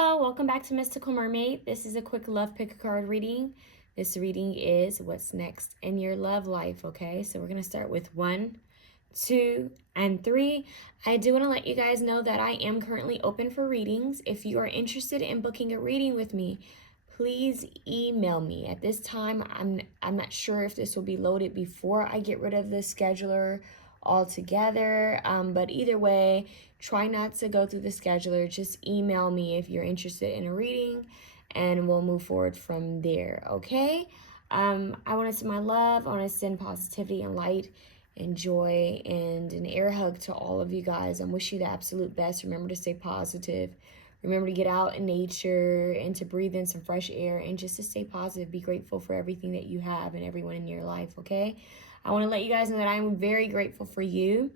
Hello, welcome back to Mystical Mermaid. This is a quick love pick a card reading. This reading is what's next in your love life, okay? So we're going to start with 1, 2, and 3. I do want to let you guys know that I am currently open for readings. If you are interested in booking a reading with me, please email me. At this time, I'm not sure if this will be loaded before I get rid of the scheduler altogether, but either way, try not to go through the scheduler. Just email me if you're interested in a reading, and we'll move forward from there, okay? I want to send my love. I want to send positivity and light and joy and an air hug to all of you guys. I wish you the absolute best. Remember to stay positive. Remember to get out in nature and to breathe in some fresh air and just to stay positive. Be grateful for everything that you have and everyone in your life, okay? I want to let you guys know that I'm very grateful for you.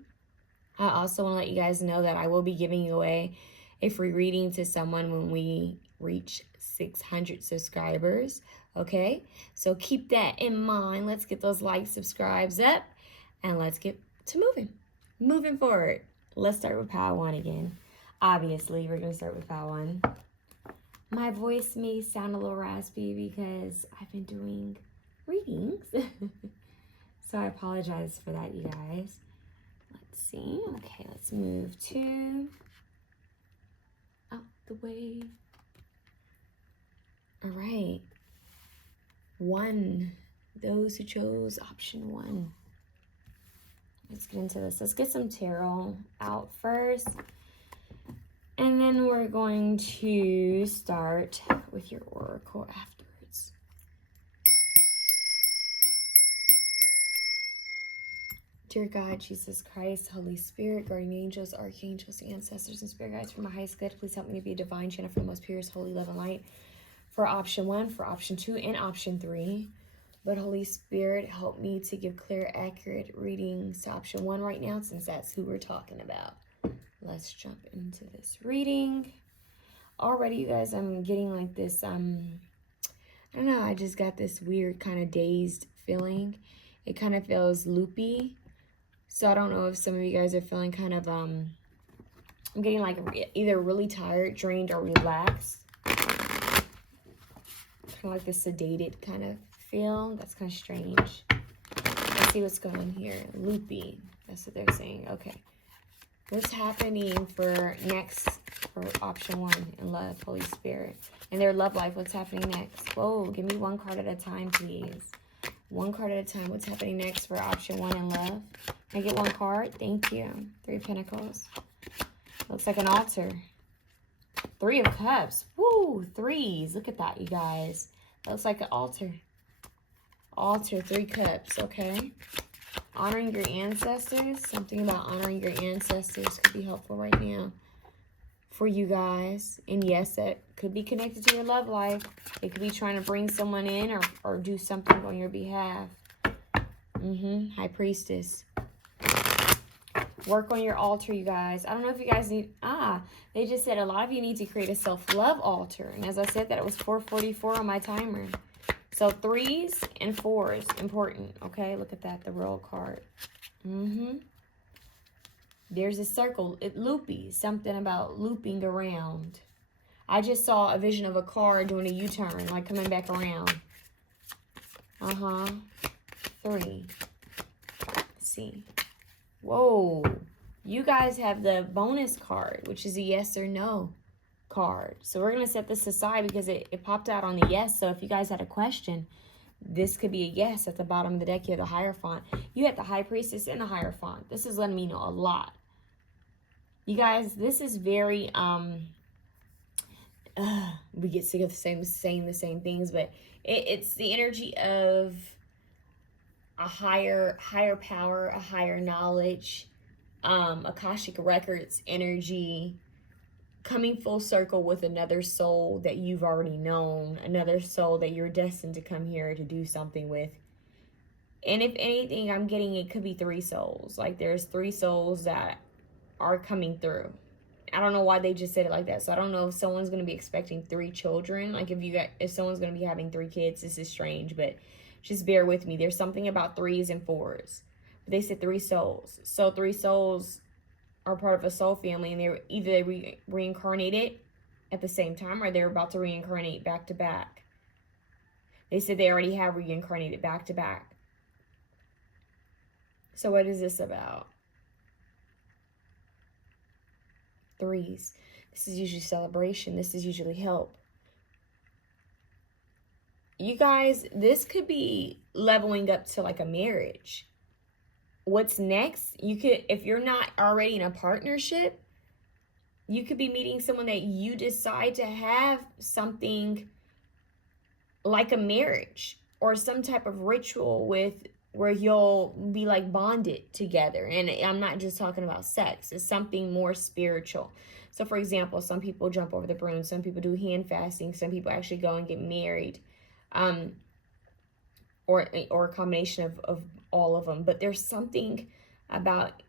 I also want to let you guys know that I will be giving away a free reading to someone when we reach 600 subscribers, okay? So keep that in mind. Let's get those likes, subscribes up, and let's get to moving forward. Let's start with pile 1 again. Obviously, we're going to start with pile 1. My voice may sound a little raspy because I've been doing readings. So I apologize for that, you guys. Let's see. Okay, let's move 2 out the way. All right. 1. Those who chose option 1. Let's get into this. Let's get some tarot out first. And then we're going to start with your oracle afterwards. Dear God, Jesus Christ, Holy Spirit, guardian angels, archangels, ancestors, and spirit guides from my highest good, please help me to be a divine channel for the most purest, holy love and light for option 1, for option 2, and option 3. But Holy Spirit, help me to give clear, accurate readings to option 1 right now, since that's who we're talking about. Let's jump into this reading. Already, you guys, I'm getting like this, I don't know, I just got this weird kind of dazed feeling. It kind of feels loopy. So I don't know if some of you guys are feeling kind of, I'm getting like either really tired, drained, or relaxed. Kind of like this sedated kind of feel. That's kind of strange. Let's see what's going on here. Loopy. That's what they're saying. Okay. What's happening for next for option 1 in love, Holy Spirit? And their love life, what's happening next? Whoa, give me 1 card at a time, please. 1 card at a time. What's happening next for option 1 in love? Can I get 1 card? Thank you. 3 of Pentacles. Looks like an altar. 3 of Cups. Woo, 3s. Look at that, you guys. That looks like an altar. Altar, 3 cups, okay? Honoring your ancestors. Something about honoring your ancestors could be helpful right now for you guys. And yes, that could be connected to your love life. It could be trying to bring someone in or do something on your behalf. High Priestess. Work on your altar, you guys. I don't know if you guys need... they just said a lot of you need to create a self-love altar. And as I said, that it was 4:44 on my timer. So 3s and 4s, important, okay? Look at that, the royal card. There's a circle, loopy, something about looping around. I just saw a vision of a car doing a U-turn, like coming back around. 3. Let's see. Whoa. You guys have the bonus card, which is a yes or no card. So we're going to set this aside because it popped out on the yes. So if you guys had a question, this could be a yes at the bottom of the deck. You have the Hierophant. You have the High Priestess and the Hierophant. This is letting me know a lot. You guys, this is very, we get sick of saying the same things, but it's the energy of a higher power, a higher knowledge, Akashic Records energy, coming full circle with another soul that you've already known, another soul that you're destined to come here to do something with. And if anything, I'm getting it could be 3 souls. Like there's 3 souls that are coming through. I don't know why they just said it like that. So I don't know if someone's going to be expecting 3 children. Like if someone's going to be having 3 kids, this is strange, but just bear with me. There's something about 3s and 4s. But they said 3 souls. So 3 souls are part of a soul family, and they're either reincarnated at the same time, or they're about to reincarnate back to back. They said they already have reincarnated back to back. So what is this about? Threes. This is usually celebration. This is usually help. You guys, this could be leveling up to like a marriage. What's next? You could, if you're not already in a partnership, you could be meeting someone that you decide to have something like a marriage or some type of ritual with, where you'll be like bonded together. And I'm not just talking about sex. It's something more spiritual. So for example, some people jump over the broom. Some people do hand fasting. Some people actually go and get married. Or a combination of all of them. But there's something about,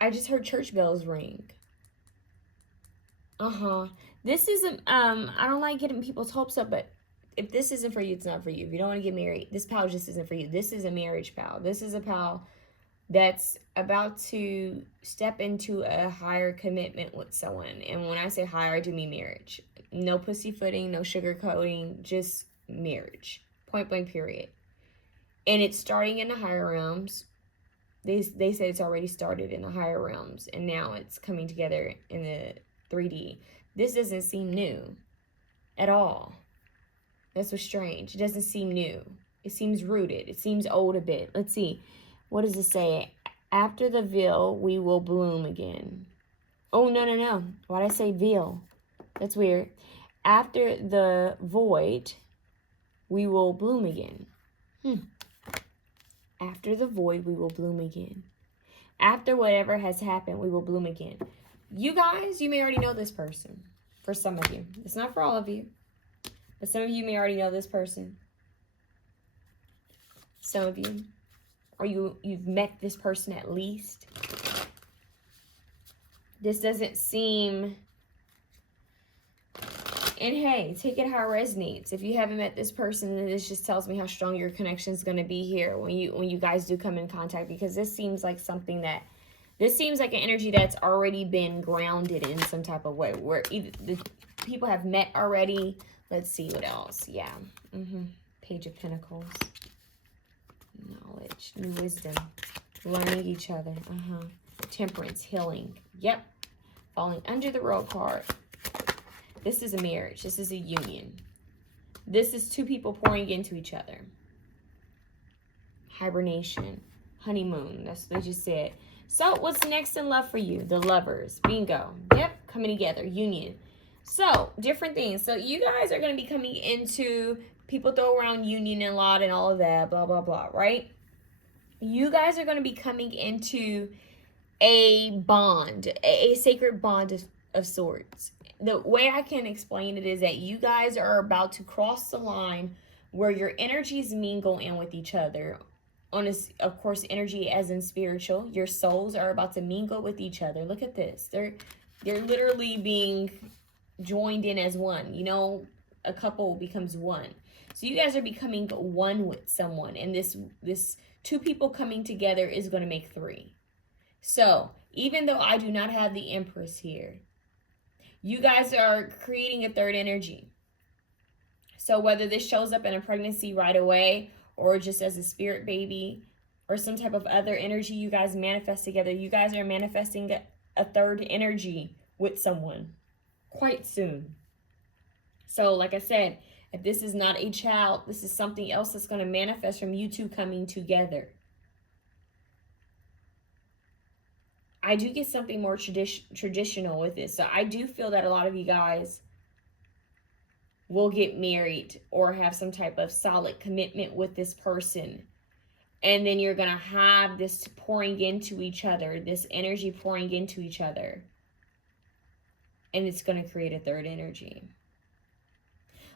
I just heard church bells ring. This isn't, I don't like getting people's hopes up, but if this isn't for you, it's not for you. If you don't want to get married, this pal just isn't for you. This is a marriage pal. This is a pal that's about to step into a higher commitment with someone. And when I say higher, I do mean marriage. No pussyfooting, no sugarcoating, just marriage. Point blank, period. And it's starting in the higher realms. They say it's already started in the higher realms, and now it's coming together in the 3D. This doesn't seem new at all. That's what's strange. It doesn't seem new. It seems rooted. It seems old a bit. Let's see. What does it say? After the veil, we will bloom again. Oh, no. Why did I say veil? That's weird. After the void, we will bloom again. After the void, we will bloom again. After whatever has happened, we will bloom again. You guys, you may already know this person. For some of you. It's not for all of you. But some of you may already know this person. Some of you. Or you've met this person at least. This doesn't seem... And hey, take it how it resonates. If you haven't met this person, then this just tells me how strong your connection is going to be here when you guys do come in contact. Because this seems like something that... This seems like an energy that's already been grounded in some type of way. Where either the people have met already. Let's see what else. Yeah. Page of Pentacles. Knowledge. New wisdom. Learning each other. Temperance. Healing. Yep. Falling under the road card. This is a marriage. This is a union. This is two people pouring into each other. Hibernation. Honeymoon. That's what they just said. So, what's next in love for you? The Lovers. Bingo. Yep. Coming together. Union. So, different things. So, you guys are going to be coming into... People throw around union a lot and all of that. Blah, blah, blah. Right? You guys are going to be coming into a bond. A sacred bond of sorts. The way I can explain it is that you guys are about to cross the line where your energies mingle in with each other. On this, of course, energy as in spiritual. Your souls are about to mingle with each other. Look at this. They're literally being joined in as one. You know, a couple becomes one. So you guys are becoming one with someone. And this two people coming together is going to make three. So even though I do not have the Empress here, you guys are creating a third energy. So whether this shows up in a pregnancy right away or just as a spirit baby or some type of other energy you guys manifest together, you guys are manifesting a third energy with someone quite soon. So like I said, if this is not a child, this is something else that's going to manifest from you two coming together. I do get something more traditional with this. So I do feel that a lot of you guys will get married or have some type of solid commitment with this person. And then you're going to have this pouring into each other, this energy pouring into each other. And it's going to create a third energy.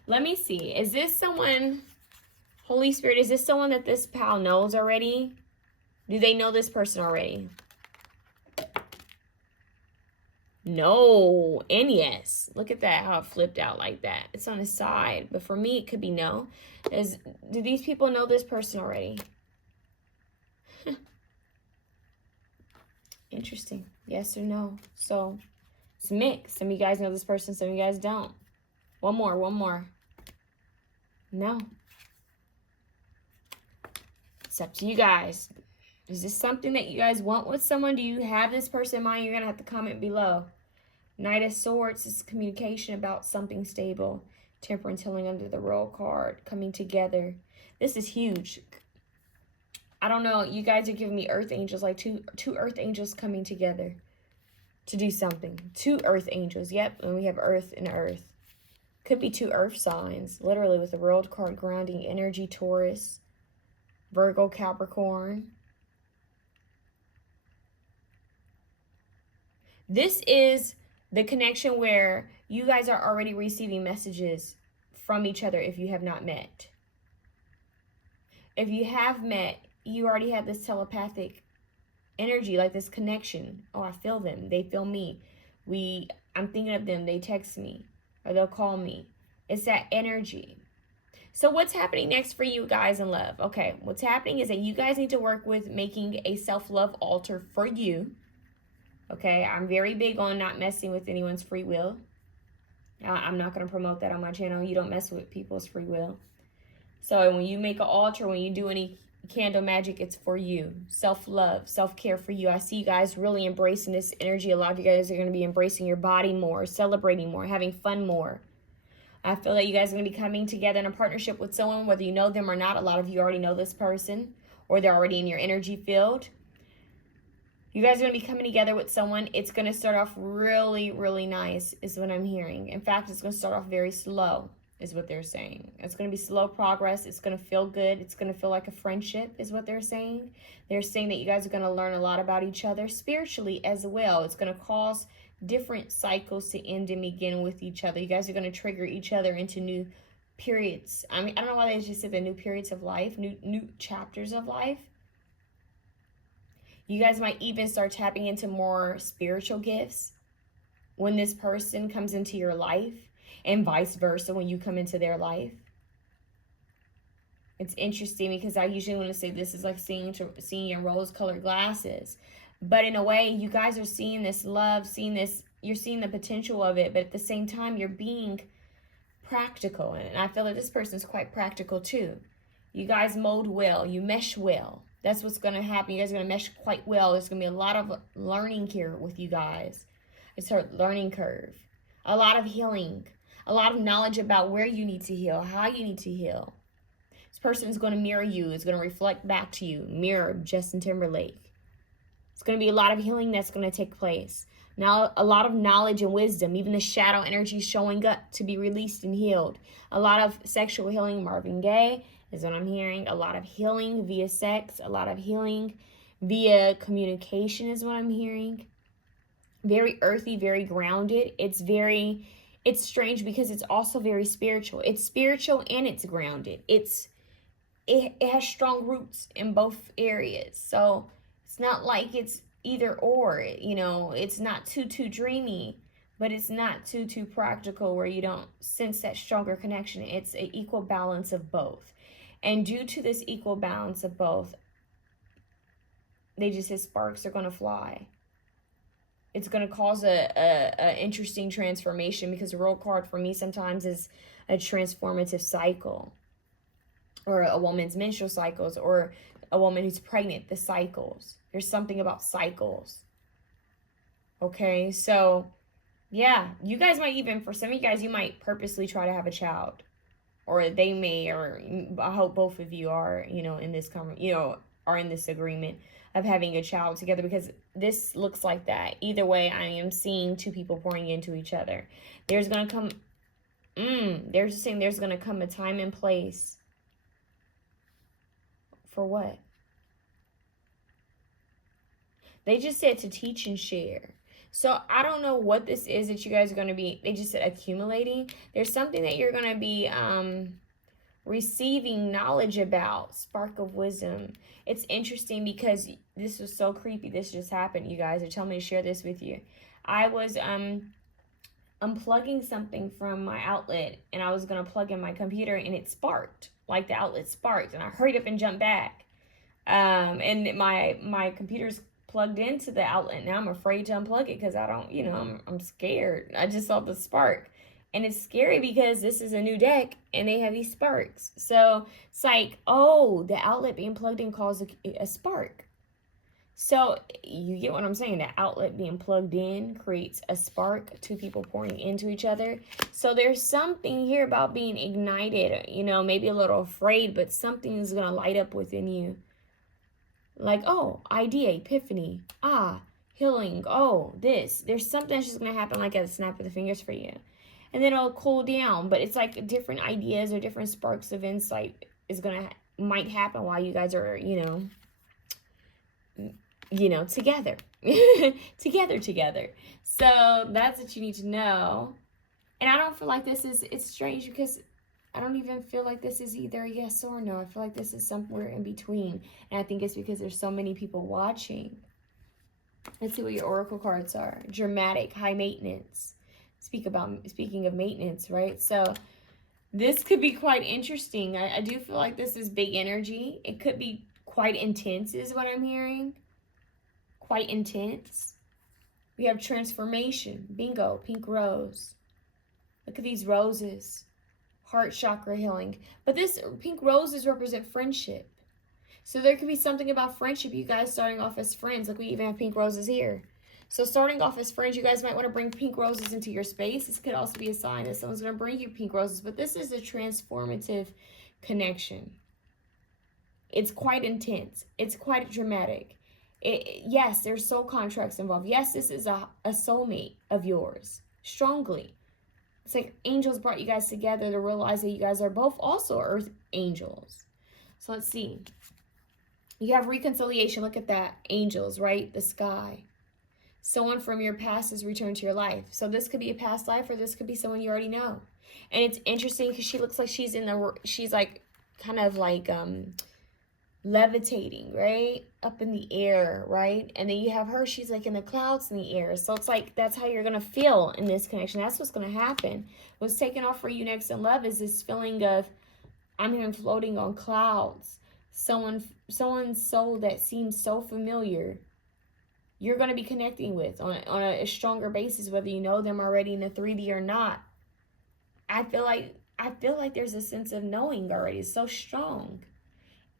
Let me see. Is this someone, Holy Spirit, is this someone that this pal knows already? Do they know this person already? No and yes. Look at that, how it flipped out like that. It's on the side. But for me, it could be no. Do these people know this person already? Interesting. Yes or no. So It's mixed. Some of you guys know this person, some of you guys don't. One more. No. It's up to you guys. Is this something that you guys want with someone? Do you have this person in mind? You're going to have to comment below. Knight of Swords is communication about something stable. Temperance, healing under the Royal card. Coming together. This is huge. I don't know. You guys are giving me Earth Angels. Like two Earth Angels coming together to do something. 2 Earth Angels. Yep. And we have Earth and Earth. Could be 2 Earth signs. Literally with the World card grounding energy. Taurus. Virgo, Capricorn. This is the connection where you guys are already receiving messages from each other if you have not met. If you have met, you already have this telepathic energy, like this connection. Oh, I feel them. They feel me. I'm thinking of them. They text me or they'll call me. It's that energy. So what's happening next for you guys in love? Okay, what's happening is that you guys need to work with making a self-love altar for you. Okay, I'm very big on not messing with anyone's free will. I'm not going to promote that on my channel. You don't mess with people's free will. So when you make an altar, when you do any candle magic, it's for you. Self-love, self-care for you. I see you guys really embracing this energy. A lot of you guys are going to be embracing your body more, celebrating more, having fun more. I feel that you guys are going to be coming together in a partnership with someone, whether you know them or not. A lot of you already know this person, or they're already in your energy field. You guys are going to be coming together with someone. It's going to start off really, really nice is what I'm hearing. In fact, it's going to start off very slow is what they're saying. It's going to be slow progress. It's going to feel good. It's going to feel like a friendship is what they're saying. They're saying that you guys are going to learn a lot about each other spiritually as well. It's going to cause different cycles to end and begin with each other. You guys are going to trigger each other into new periods. I mean, I don't know why they just said the new periods of life, new chapters of life. You guys might even start tapping into more spiritual gifts when this person comes into your life, and vice versa when you come into their life. It's interesting because I usually want to say this is like seeing in rose-colored glasses. But in a way, you guys are seeing this love, you're seeing the potential of it, but at the same time, you're being practical. And I feel that this person's quite practical too. You guys mold well, you mesh well. That's what's going to happen. You guys are going to mesh quite well. There's going to be a lot of learning here with you guys. It's a learning curve. A lot of healing. A lot of knowledge about where you need to heal, how you need to heal. This person is going to mirror you. It's going to reflect back to you. Mirror Justin Timberlake. It's going to be a lot of healing that's going to take place. Now, a lot of knowledge and wisdom. Even the shadow energy showing up to be released and healed. A lot of sexual healing. Marvin Gaye is what I'm hearing. A lot of healing via sex. A lot of healing via communication is what I'm hearing. Very earthy, very grounded. It's strange because it's also very spiritual. It's spiritual and it's grounded. It has strong roots in both areas. So it's not like it's either or, you know. It's not too dreamy, but it's not too practical where you don't sense that stronger connection. It's an equal balance of both. And due to this equal balance of both, they just said sparks are going to fly. It's going to cause a interesting transformation, because the Royal card for me sometimes is a transformative cycle, or a woman's menstrual cycles, or a woman who's pregnant, the cycles. There's something about cycles. Okay, so yeah, you guys might even, for some of you guys, you might purposely try to have a child. Or they may, or I hope both of you are, you know, in this are in this agreement of having a child together, because this looks like that. Either way, I am seeing 2 people pouring into each other. There's going to come, they're just saying there's going to come a time and place. For what? They just said to teach and share. So I don't know what this is that you guys are going to be, they just said accumulating. There's something that you're going to be receiving knowledge about. Spark of wisdom. It's interesting because this was so creepy. This just happened. You guys are telling me to share this with you. I was unplugging something from my outlet, and I was going to plug in my computer, and it sparked. Like the outlet sparked, and I hurried up and jumped back. And my computer's plugged into the outlet. Now I'm afraid to unplug it because I don't, you know, I'm scared. I just saw the spark. And it's scary because this is a new deck and they have these sparks. So it's like, oh, the outlet being plugged in caused a spark. So you get what I'm saying? The outlet being plugged in creates a spark, two people pouring into each other. So there's something here about being ignited, you know, maybe a little afraid, but something is going to light up within you. Like, oh, idea, epiphany, healing, oh, this. There's something that's just going to happen like at a snap of the fingers for you. And then it'll cool down, but it's like different ideas or different sparks of insight is might happen while you guys are, you know, together. together. So that's what you need to know. And I don't feel like it's strange because I don't even feel like this is either a yes or no. I feel like this is somewhere in between. And I think it's because there's so many people watching. Let's see what your oracle cards are. Dramatic, high maintenance. Speaking of maintenance, right? So this could be quite interesting. I do feel like this is big energy. It could be quite intense is what I'm hearing. Quite intense. We have transformation. Bingo. Pink rose. Look at these roses. Heart chakra healing. But this pink roses represent friendship. So there could be something about friendship. You guys starting off as friends. Like we even have pink roses here. So starting off as friends, you guys might want to bring pink roses into your space. This could also be a sign that someone's going to bring you pink roses. But this is a transformative connection. It's quite intense. It's quite dramatic. Yes, there's soul contracts involved. Yes, this is a soulmate of yours. Strongly. It's like angels brought you guys together to realize that you guys are both also earth angels. So let's see. You have reconciliation. Look at that. Angels, right? The sky. Someone from your past has returned to your life. So this could be a past life or this could be someone you already know. And it's interesting because she looks like she's like kind of like levitating, right? Up in the air, right? And then you have her, she's like in the clouds in the air. So it's like that's how you're going to feel in this connection. That's what's going to happen. What's taken off for you next in love is this feeling of, I'm here floating on clouds. Someone's soul that seems so familiar. You're going to be connecting with on a stronger basis, whether you know them already in a 3D or not. I feel like there's a sense of knowing already. It's so strong.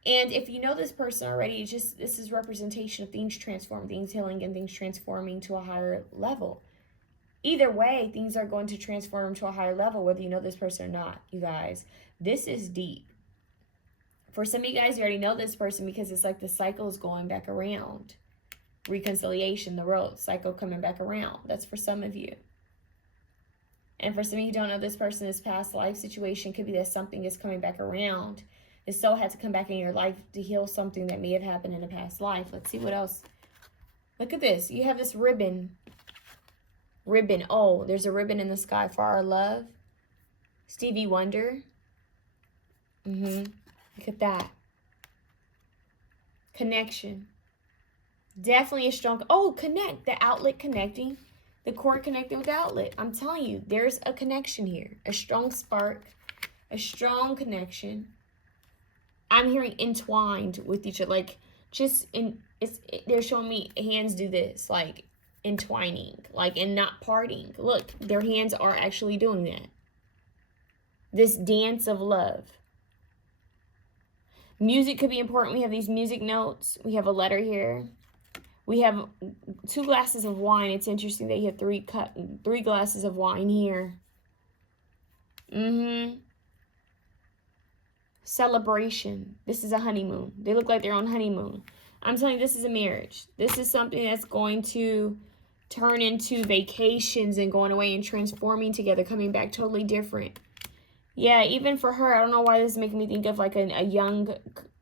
And if you know this person already, this is representation of things transform, things healing, and things transforming to a higher level. Either way, things are going to transform to a higher level, whether you know this person or not, you guys. This is deep. For some of you guys, you already know this person because it's like the cycle is going back around. Reconciliation, the road, cycle coming back around. That's for some of you. And for some of you who don't know this person, this past life situation could be that something is coming back around. This soul had to come back in your life to heal something that may have happened in a past life. Let's see what else. Look at this. You have this ribbon. Ribbon. Oh, there's a ribbon in the sky for our love. Stevie Wonder. Look at that. Connection. Definitely a strong, connect, the outlet connecting, the cord connecting with the outlet. I'm telling you, there's a connection here, a strong spark, a strong connection. I'm hearing entwined with each other, like they're showing me hands do this, like entwining, like and not parting. Look, their hands are actually doing that. This dance of love. Music could be important. We have these music notes. We have a letter here. We have 2 glasses of wine. It's interesting that you have 3 glasses of wine here. Celebration. This is a honeymoon. They look like they're on honeymoon. I'm telling you, this is a marriage. This is something that's going to turn into vacations and going away and transforming together, coming back totally different. Yeah, even for her, I don't know why this is making me think of like a young,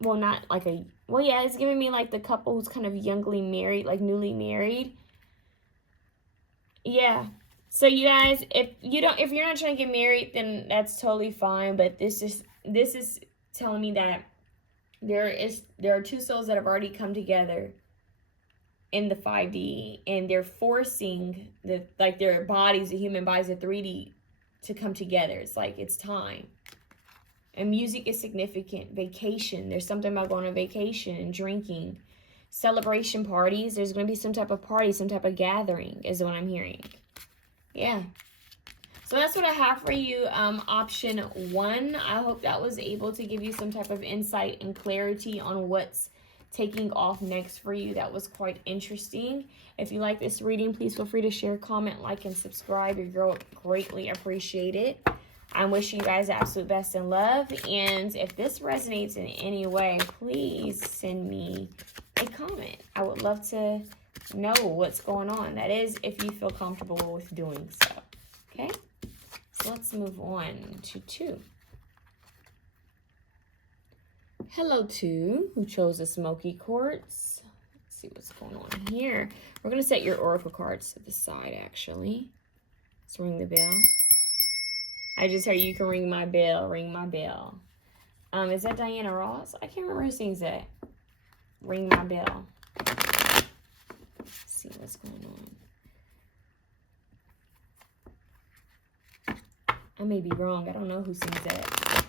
well, not like a, well, yeah, it's giving me like the couple who's kind of youngly married, like newly married. Yeah. So you guys, if you're not trying to get married, then that's totally fine. But this is telling me that there are 2 souls that have already come together in the 5D, and they're forcing their bodies, the human bodies, the 3D, to come together. It's like it's time. And music is significant. Vacation. There's something about going on vacation and drinking. celebration parties. There's going to be some type of party, some type of gathering is what I'm hearing. Yeah. So that's what I have for you, option 1. I hope that was able to give you some type of insight and clarity on what's taking off next for you. That was quite interesting. If you like this reading, please feel free to share, comment, like, and subscribe. Your girl would greatly appreciate it. I'm wishing you guys the absolute best in love. And if this resonates in any way, please send me a comment. I would love to know what's going on. That is, if you feel comfortable with doing so. Okay? So let's move on to 2. Hello, 2, who chose the smoky quartz. Let's see what's going on here. We're going to set your oracle cards to the side, actually. Let's ring the bell. I just heard you can ring my bell, ring my bell. Is that Diana Ross? I can't remember who sings that. Ring my bell. Let's see what's going on. I may be wrong. I don't know who sings that.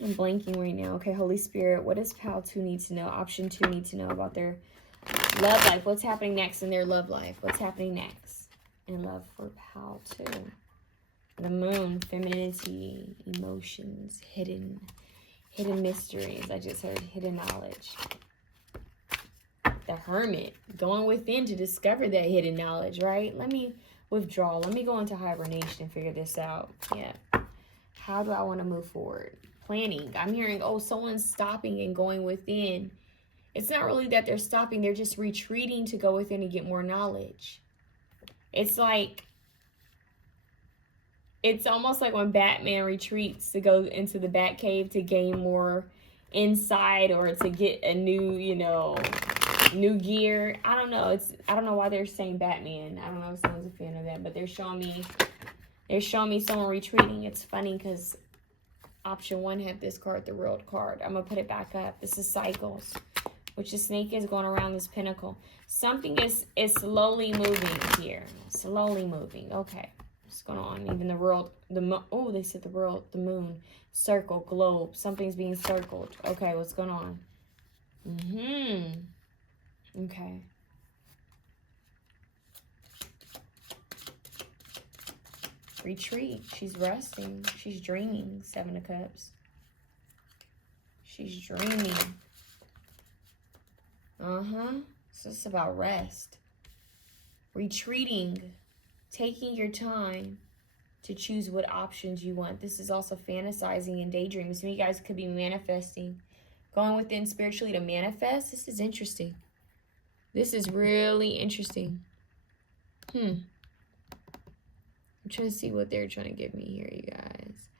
I'm blanking right now. Okay, Holy Spirit, what does Pal 2 need to know? Option 2 need to know about their love life. What's happening next in their love life? What's happening next in love for Pal 2? The moon, femininity, emotions, hidden mysteries. I just heard hidden knowledge. The hermit, going within to discover that hidden knowledge, right? Let me withdraw. Let me go into hibernation and figure this out. Yeah. How do I want to move forward? Planning. I'm hearing, oh, someone's stopping and going within. It's not really that they're stopping. They're just retreating to go within and get more knowledge. It's like, it's almost like when Batman retreats to go into the Batcave to gain more insight or to get a new, new gear. I don't know. I don't know why they're saying Batman. I don't know if someone's a fan of that, but they're showing me someone retreating. It's funny because option 1 had this card, the World card. I'm going to put it back up. This is cycles, which the snake is going around this pinnacle. Something is slowly moving here. Slowly moving. Okay. What's going on? Even the world, they said the world, the moon, circle, globe. Something's being circled. Okay, what's going on? Okay. Retreat. She's resting. She's dreaming. 7 of Cups. She's dreaming. So it's about rest. Retreating. Taking your time to choose what options you want. This is also fantasizing and daydreaming. Some of you guys could be manifesting. Going within spiritually to manifest. This is interesting. This is really interesting. I'm trying to see what they're trying to give me here, you guys.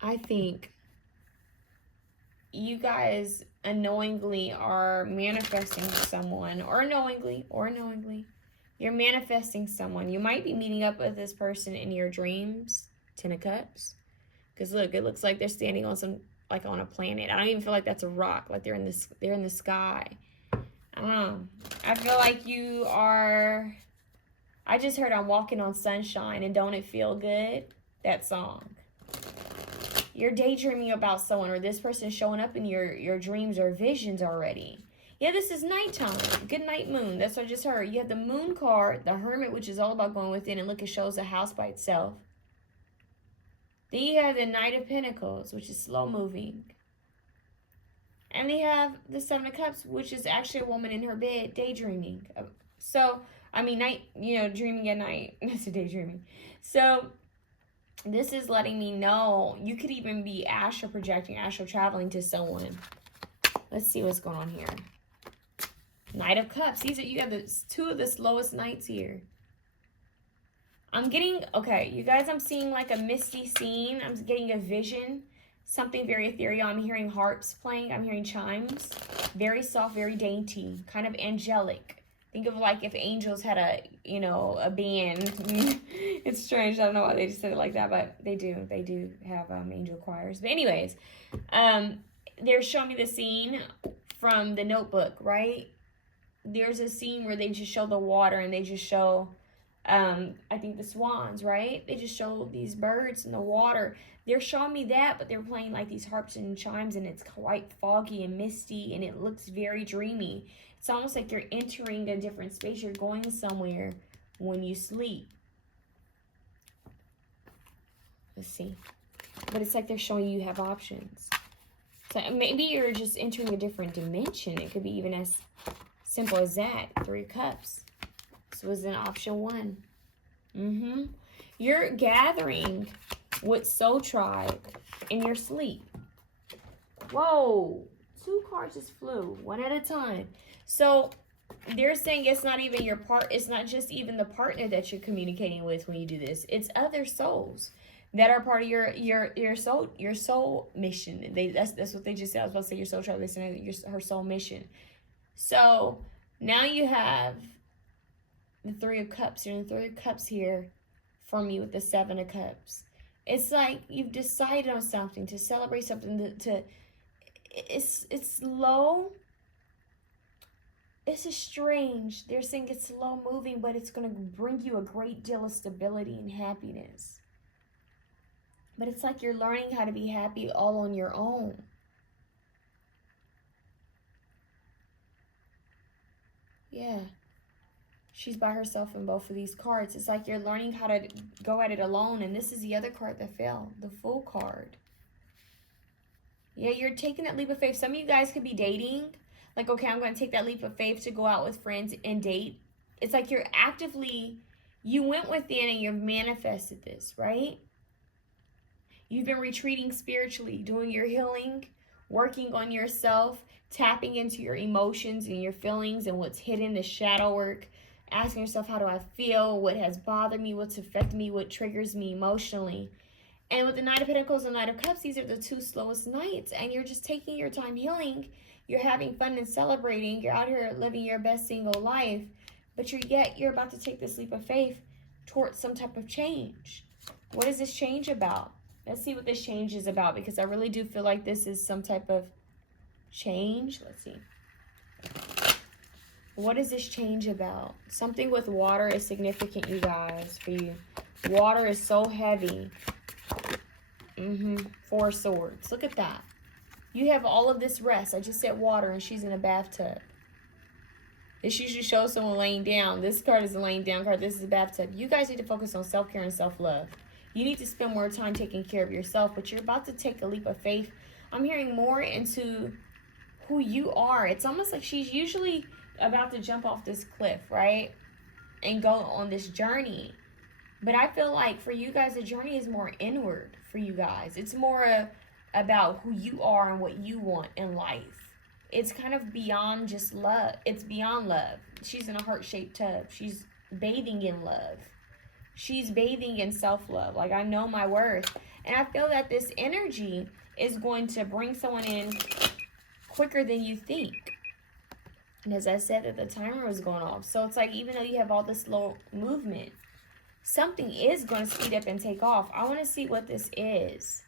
I think you guys unknowingly are manifesting someone, or knowingly. You're manifesting someone. You might be meeting up with this person in your dreams. 10 of Cups. Because look, it looks like they're standing on on a planet. I don't even feel like that's a rock. Like they're in the sky. I don't know. I feel like you are. I just heard I'm walking on sunshine and don't it feel good? That song. You're daydreaming about someone, or this person is showing up in your dreams or visions already. Yeah, this is nighttime. Good night, moon. That's what I just heard. You have the moon card, the hermit, which is all about going within. And look, it shows a house by itself. Then you have the Knight of Pentacles, which is slow moving. And they have the 7 of Cups, which is actually a woman in her bed daydreaming. So, dreaming at night. That's a daydreaming. So, this is letting me know you could even be astral projecting, astral traveling to someone. Let's see what's going on here. Knight of Cups. You have 2 of the slowest nights here. I'm getting, you guys, I'm seeing like a misty scene. I'm getting a vision. Something very ethereal. I'm hearing harps playing. I'm hearing chimes. Very soft, very dainty. Kind of angelic. Think of like if angels had a band. It's strange. I don't know why they just said it like that, but they do. They do have angel choirs. But anyways, they're showing me the scene from The Notebook, right? There's a scene where they just show the water and they just show I think the swans, right? They just show these birds in the water. They're showing me that, but they're playing like these harps and chimes, and it's quite foggy and misty, and it looks very dreamy. It's almost like you're entering a different space. You're going somewhere when you sleep. Let's see. But it's like they're showing you have options. So maybe you're just entering a different dimension. It could be even as simple as that. 3 cups. This was in option 1. You're gathering with Soul Tribe in your sleep. Whoa. 2 cards just flew. One at a time. So they're saying it's not even your part. It's not just even the partner that you're communicating with when you do this. It's other souls that are part of your soul mission. That's what they just said. I was about to say your soul tribe. They said her soul mission. So now you have the 3 of Cups here, and the 3 of Cups here for me with the 7 of Cups. It's like you've decided on something, to celebrate something, it's low. It's strange. They're saying it's slow moving, but it's going to bring you a great deal of stability and happiness. But it's like you're learning how to be happy all on your own. Yeah. She's by herself in both of these cards. It's like you're learning how to go at it alone. And this is the other card that fell. The Fool card. Yeah, you're taking that leap of faith. Some of you guys could be dating. Like, okay, I'm going to take that leap of faith to go out with friends and date. It's like you're actively, you went within and you've manifested this, right? You've been retreating spiritually, doing your healing, working on yourself, tapping into your emotions and your feelings and what's hidden, the shadow work, asking yourself, how do I feel? What has bothered me? What's affected me? What triggers me emotionally? And with the Knight of Pentacles and Knight of Cups, these are the 2 slowest nights. And you're just taking your time healing. You're having fun and celebrating. You're out here living your best single life. But you're about to take this leap of faith towards some type of change. What is this change about? Let's see what this change is about, because I really do feel like this is some type of change. Let's see. What is this change about? Something with water is significant, you guys, for you. Water is so heavy. 4 of Swords. Look at that. You have all of this rest. I just said water, and she's in a bathtub. This usually shows someone laying down. This card is a laying down card. This is a bathtub. You guys need to focus on self-care and self-love. You need to spend more time taking care of yourself, but you're about to take a leap of faith. I'm hearing more into who you are. It's almost like she's usually about to jump off this cliff, right? And go on this journey. But I feel like for you guys, the journey is more inward for you guys. It's more about who you are and what you want in life. It's kind of beyond just love. It's beyond love. She's in a heart-shaped tub. She's bathing in love. She's bathing in self-love. Like, I know my worth. And I feel that this energy is going to bring someone in quicker than you think. And as I said, that the timer was going off. So it's like, even though you have all this slow movement, something is going to speed up and take off. I want to see what this is.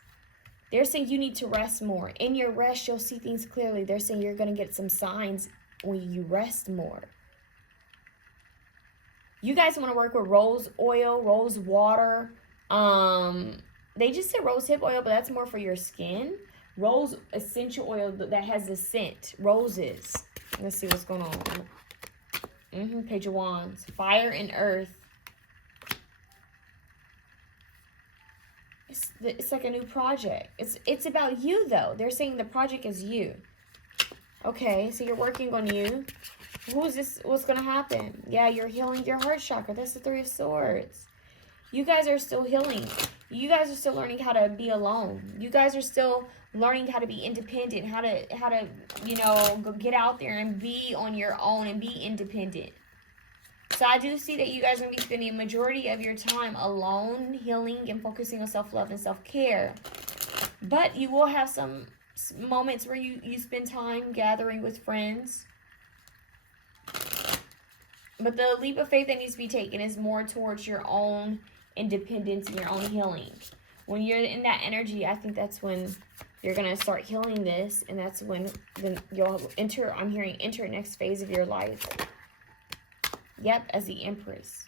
They're saying you need to rest more. In your rest, you'll see things clearly. They're saying you're going to get some signs when you rest more. You guys want to work with rose oil, rose water. They just said rose hip oil, but that's more for your skin. Rose essential oil that has a scent. Roses. Let's see what's going on. Page of Wands. Fire and earth. It's like a new project. It's about you, though. They're saying the project is you. Okay, so you're working on you. Who is this? What's going to happen? Yeah, you're healing your heart chakra. That's the 3 of Swords. You guys are still healing. You guys are still learning how to be alone. You guys are still learning how to be independent, how to go get out there and be on your own and be independent. So I do see that you guys are going to be spending a majority of your time alone, healing and focusing on self-love and self-care. But you will have some moments where you spend time gathering with friends. But the leap of faith that needs to be taken is more towards your own independence and your own healing. When you're in that energy, I think that's when you're going to start healing this. And that's when you'll enter, I'm hearing, enter next phase of your life. Yep, as the Empress.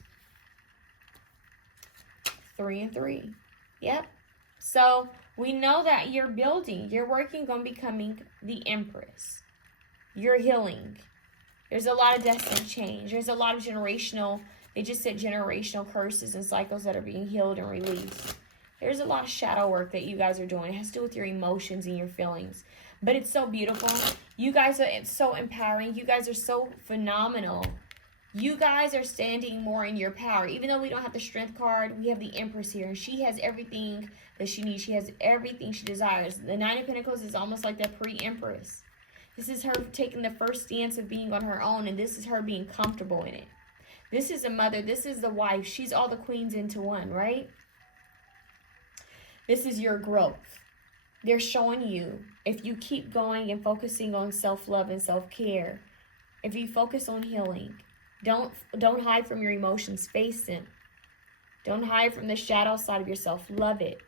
3 and 3. Yep. So we know that you're building. You're working on becoming the Empress. You're healing. There's a lot of destiny change. There's a lot of generational, they just said generational curses and cycles that are being healed and released. There's a lot of shadow work that you guys are doing. It has to do with your emotions and your feelings. But it's so beautiful. You guys are, it's so empowering. You guys are so phenomenal. You guys are standing more in your power. Even though we don't have the Strength card, we have the Empress here. And she has everything that she needs. She has everything she desires. The Nine of Pentacles is almost like that pre-Empress. This is her taking the first stance of being on her own. And this is her being comfortable in it. This is a mother. This is the wife. She's all the queens into one, right? This is your growth. They're showing you, if you keep going and focusing on self-love and self-care, if you focus on healing, don't hide from your emotions. Face them. Don't hide from the shadow side of yourself. Love it.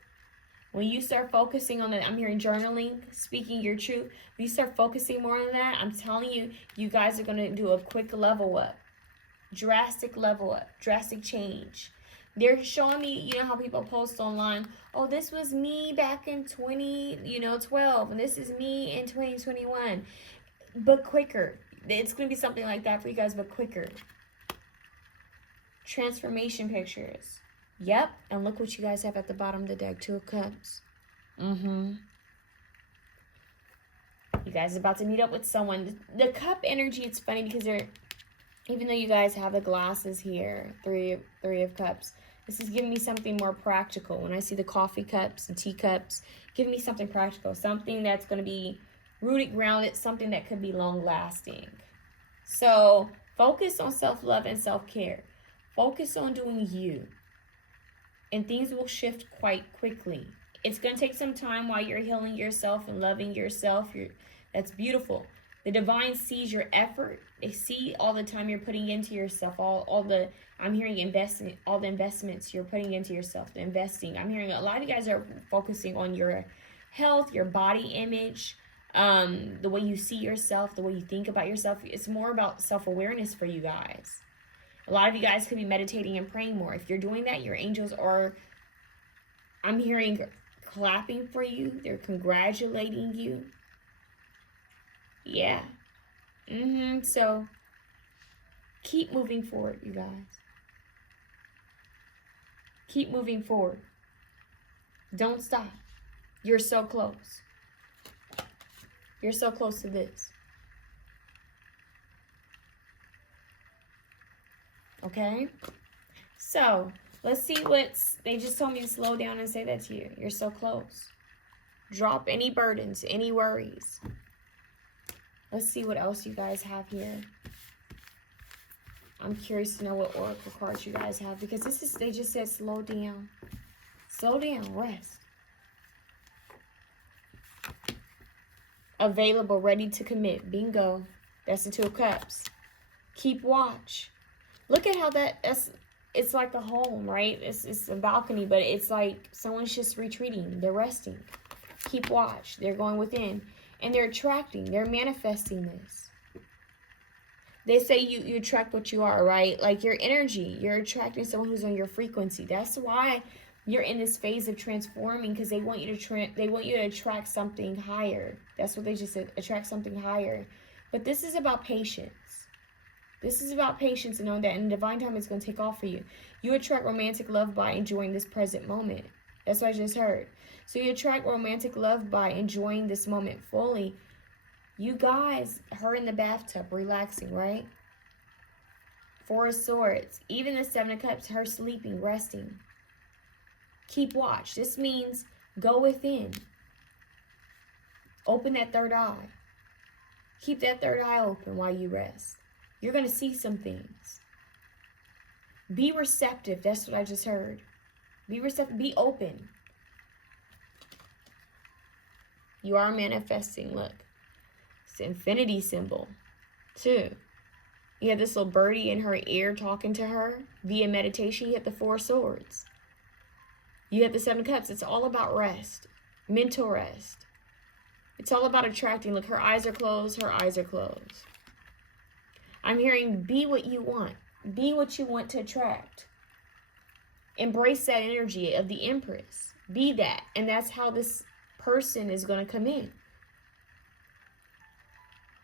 When you start focusing on that, I'm hearing journaling, speaking your truth. When you start focusing more on that, I'm telling you, you guys are going to do a quick level up. Drastic level up. Drastic change. They're showing me, you know how people post online, oh, this was me back in 2012, and this is me in 2021. But quicker. It's going to be something like that for you guys, but quicker. Transformation pictures. Yep. And look what you guys have at the bottom of the deck. 2 of Cups. You guys are about to meet up with someone. The cup energy, it's funny because they're, even though you guys have the glasses here, three of Cups, this is giving me something more practical. When I see the coffee cups and teacups, give me something practical. Something that's going to be rooted, grounded, something that could be long-lasting. So focus on self-love and self-care. Focus on doing you. And things will shift quite quickly. It's going to take some time while you're healing yourself and loving yourself. That's beautiful. The divine sees your effort. They see all the time you're putting into yourself. All the, I'm hearing investing, all the investments you're putting into yourself, the investing. I'm hearing a lot of you guys are focusing on your health, your body image, the way you see yourself, the way you think about yourself. It's more about self-awareness for you guys. A lot of you guys could be meditating and praying more. If you're doing that, your angels are, I'm hearing, clapping for you. They're congratulating you. Yeah. So keep moving forward, you guys. Keep moving forward. Don't stop. You're so close. You're so close to this. Okay? So, let's see what's, they just told me to slow down and say that to you. You're so close. Drop any burdens, any worries. Let's see what else you guys have here. I'm curious to know what oracle cards you guys have, because this is, they just said slow down. Slow down, rest. Available, ready to commit. Bingo. That's the 2 of Cups. Keep watch. Look at how it's like a home, right? It's a balcony, but it's like someone's just retreating. They're resting. Keep watch. They're going within. And they're attracting. They're manifesting this. They say you attract what you are, right? Like your energy. You're attracting someone who's on your frequency. That's why you're in this phase of transforming, because they want you to attract something higher. That's what they just said. Attract something higher. But this is about patience. This is about patience and knowing that in divine time it's going to take off for you. You attract romantic love by enjoying this present moment. That's what I just heard. So you attract romantic love by enjoying this moment fully. You guys, her in the bathtub, relaxing, right? 4 of Swords. Even the 7 of Cups, her sleeping, resting. Keep watch. This means go within. Open that third eye. Keep that third eye open while you rest. You're going to see some things. Be receptive. That's what I just heard. Be receptive. Be open. You are manifesting. Look. It's the infinity symbol. 2. You have this little birdie in her ear talking to her via meditation. You have the 4 of Swords. You have the 7 of Cups. It's all about rest. Mental rest. It's all about attracting. Look, her eyes are closed. Her eyes are closed. I'm hearing be what you want. Be what you want to attract. Embrace that energy of the Empress. Be that. And that's how this person is going to come in.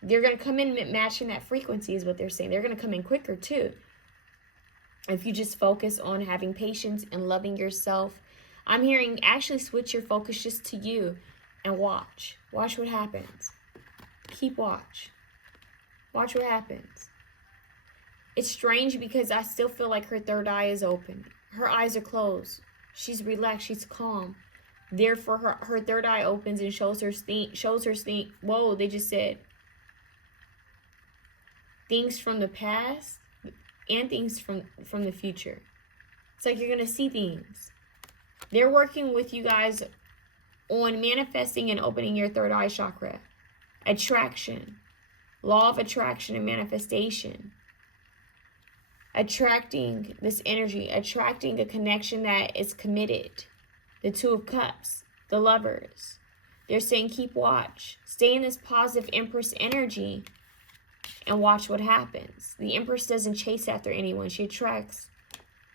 They're going to come in matching that frequency is what they're saying. They're going to come in quicker too. If you just focus on having patience and loving yourself. I'm hearing actually switch your focus just to you and watch. Watch what happens. Keep watch. Watch what happens. It's strange because I still feel like her third eye is open. Her eyes are closed. She's relaxed. She's calm. Therefore, her third eye opens and shows her whoa, they just said things from the past and things from the future. It's like you're going to see things. They're working with you guys on manifesting and opening your third eye chakra. Attraction. Law of attraction and manifestation. Attracting this energy. Attracting a connection that is committed. The Two of Cups. The Lovers. They're saying keep watch. Stay in this positive Empress energy and watch what happens. The Empress doesn't chase after anyone. She attracts.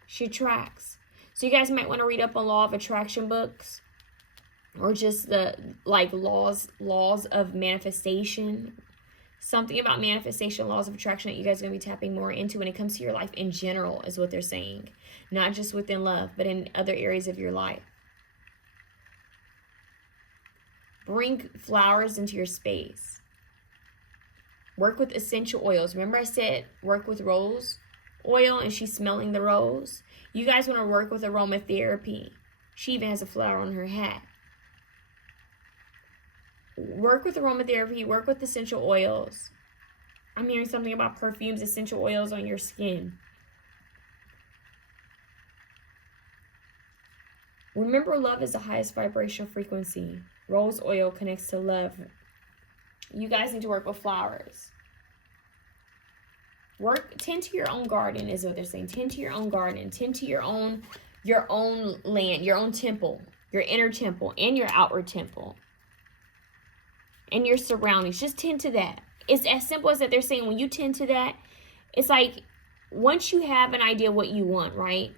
She attracts. So you guys might want to read up on law of attraction books. Or just the laws of manifestation. Something about manifestation, laws of attraction that you guys are going to be tapping more into when it comes to your life in general is what they're saying. Not just within love, but in other areas of your life. Bring flowers into your space. Work with essential oils. Remember I said work with rose oil and she's smelling the rose? You guys want to work with aromatherapy. She even has a flower on her hat. Work with aromatherapy. Work with essential oils. I'm hearing something about perfumes, essential oils on your skin. Remember, love is the highest vibrational frequency. Rose oil connects to love. You guys need to work with flowers. Tend to your own garden is what they're saying. Tend to your own garden. Tend to your own land, your own temple, your inner temple and your outward temple. And your surroundings. Just tend to that. It's as simple as that. They're saying when you tend to that, it's like once you have an idea what you want, right?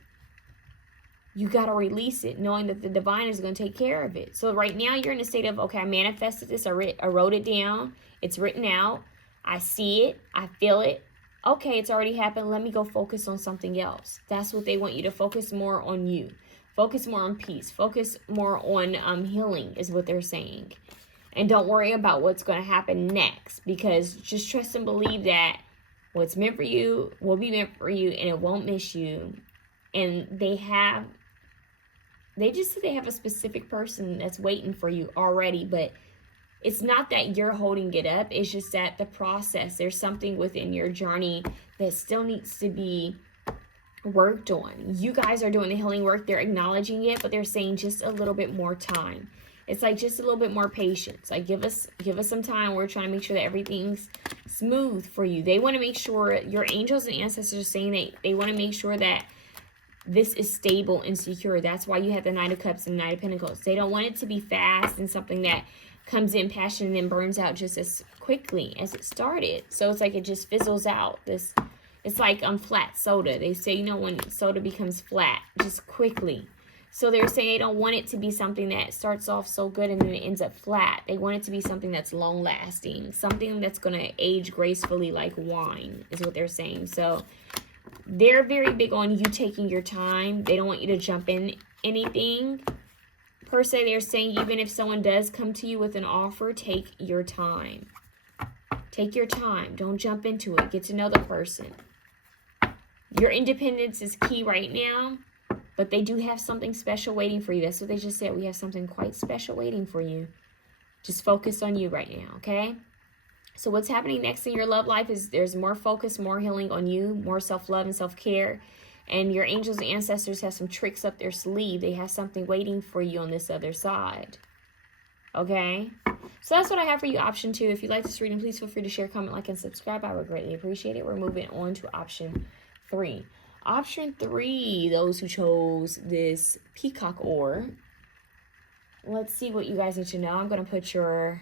You got to release it knowing that the divine is going to take care of it. So right now you're in a state of, okay, I manifested this. I wrote it down. It's written out. I see it. I feel it. Okay, it's already happened. Let me go focus on something else. That's what they want you to focus more on you. Focus more on peace. Focus more on healing is what they're saying. And don't worry about what's going to happen next. Because just trust and believe that what's meant for you will be meant for you. And it won't miss you. And they just said they have a specific person that's waiting for you already. But it's not that you're holding it up. It's just that the process. There's something within your journey that still needs to be worked on. You guys are doing the healing work. They're acknowledging it. But they're saying just a little bit more time. It's like just a little bit more patience. Like give us some time. We're trying to make sure that everything's smooth for you. They want to make sure, your angels and ancestors are saying they want to make sure that this is stable and secure. That's why you have the Knight of Cups and Knight of Pentacles. They don't want it to be fast and something that comes in passion and then burns out just as quickly as it started. So it's like it just fizzles out. It's like flat soda. They say, when soda becomes flat, just quickly. So they're saying they don't want it to be something that starts off so good and then it ends up flat. They want it to be something that's long-lasting. Something that's going to age gracefully like wine is what they're saying. So they're very big on you taking your time. They don't want you to jump in anything. Per se, they're saying even if someone does come to you with an offer, take your time. Take your time. Don't jump into it. Get to know the person. Your independence is key right now. But they do have something special waiting for you. That's what they just said. We have something quite special waiting for you. Just focus on you right now, okay? So what's happening next in your love life is there's more focus, more healing on you, more self-love and self-care. And your angels and ancestors have some tricks up their sleeve. They have something waiting for you on this other side. Okay? So that's what I have for you, option 2. If you like this reading, please feel free to share, comment, like, and subscribe. I would greatly appreciate it. We're moving on to option 3. Option 3, those who chose this peacock ore. Let's see what you guys need to know. I'm going to put your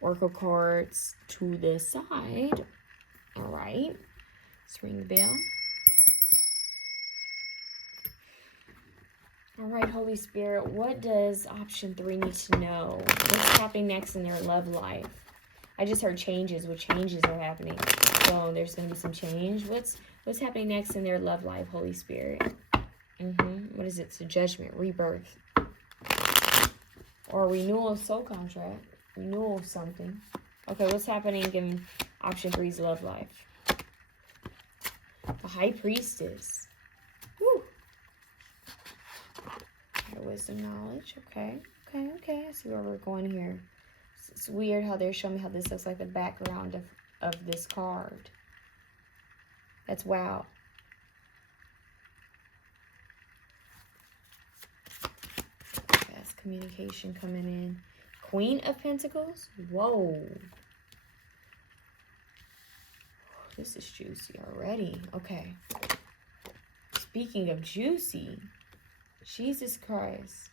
oracle cards to the side. All right. Let's ring the bell. All right, Holy Spirit, what does option 3 need to know? What's happening next in their love life? I just heard changes. What changes are happening? So there's going to be some change. What's happening next in their love life, Holy Spirit? What is it? It's a judgment, rebirth, or a renewal of soul contract, renewal of something. Okay, what's happening in option 3's love life? The High Priestess. Woo. Wisdom, knowledge. Okay. I see where we're going here. It's weird how they're showing me how this looks like the background of this card. That's wow. That's communication coming in. Queen of Pentacles. Whoa. This is juicy already. Okay. Speaking of juicy, Jesus Christ.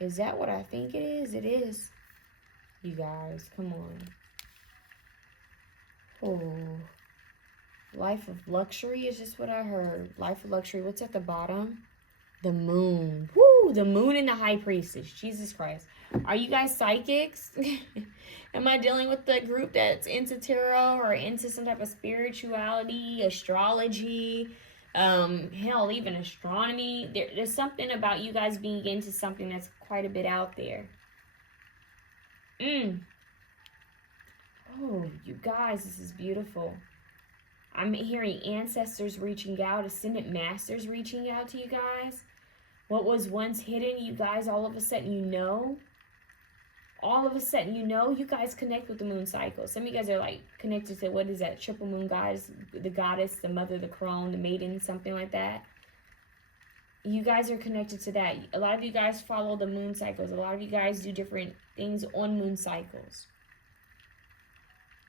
Is that what I think it is? It is. You guys, come on. Oh. Life of luxury is just what I heard. Life of luxury. What's at the bottom? The moon. Woo! The moon and the High Priestess. Jesus Christ. Are you guys psychics? Am I dealing with the group that's into tarot or into some type of spirituality, astrology, hell, even astronomy? There's something about you guys being into something that's quite a bit out there. Oh, you guys, this is beautiful. I'm hearing ancestors reaching out, ascendant masters reaching out to you guys. What was once hidden, you guys, all of a sudden you know. All of a sudden you know. You guys connect with the moon cycle. Some of you guys are like connected to, what is that, triple moon goddess, the mother, the crone, the maiden, something like that. You guys are connected to that. A lot of you guys follow the moon cycles. A lot of you guys do different things on moon cycles.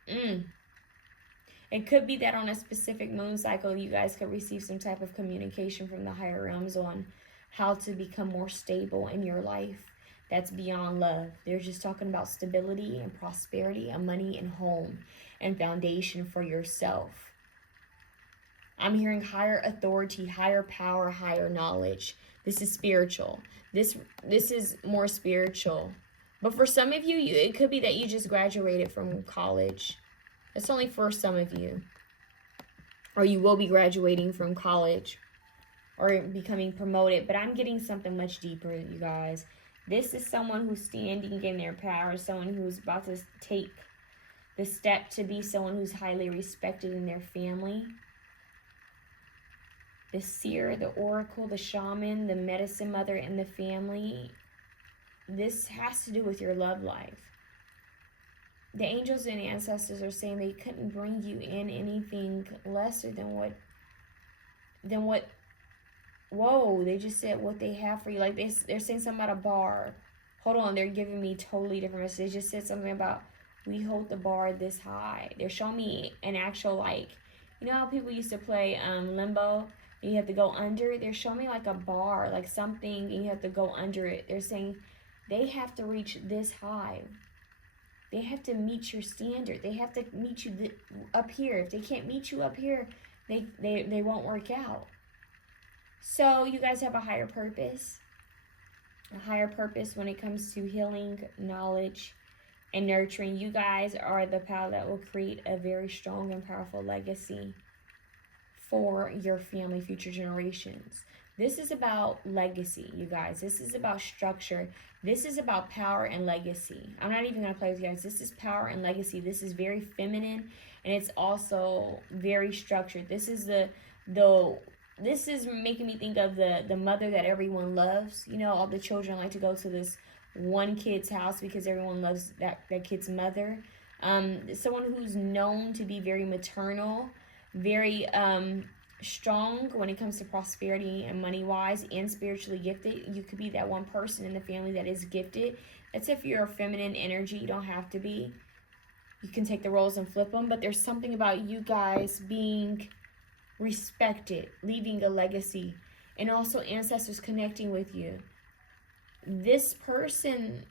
It could be that on a specific moon cycle, you guys could receive some type of communication from the higher realms on how to become more stable in your life. That's beyond love. They're just talking about stability and prosperity and money and home and foundation for yourself. I'm hearing higher authority, higher power, higher knowledge. This is spiritual. This is more spiritual. But for some of you, it could be that you just graduated from college. It's only for some of you. Or you will be graduating from college or becoming promoted. But I'm getting something much deeper, you guys. This is someone who's standing in their power, someone who's about to take the step to be someone who's highly respected in their family. The seer, the oracle, the shaman, the medicine mother in the family. This has to do with your love life. The angels and ancestors are saying they couldn't bring you in anything lesser than what, whoa, they just said what they have for you. Like they're saying something about a bar. Hold on, they're giving me totally different messages. They just said something about, we hold the bar this high. They're showing me an actual, like, you know how people used to play limbo? And you have to go under? They're showing me like a bar, like something, and you have to go under it. They're saying they have to reach this high. They have to meet your standard. They have to meet you up here. If they can't meet you up here, they won't work out. So you guys have a higher purpose. A higher purpose when it comes to healing, knowledge, and nurturing. You guys are the power that will create a very strong and powerful legacy for your family, future generations. This is about legacy, you guys. This is about structure. This is about power and legacy. I'm not even going to play with you guys. This is power and legacy. This is very feminine, and it's also very structured. This is this is making me think of the mother that everyone loves. You know, all the children like to go to this one kid's house because everyone loves that kid's mother. Someone who's known to be very maternal, very strong when it comes to prosperity and money-wise, and spiritually gifted. You could be that one person in the family that is gifted. That's if you're a feminine energy. You don't have to be. You can take the roles and flip them, but there's something about you guys being respected, leaving a legacy, and also ancestors connecting with you. This person,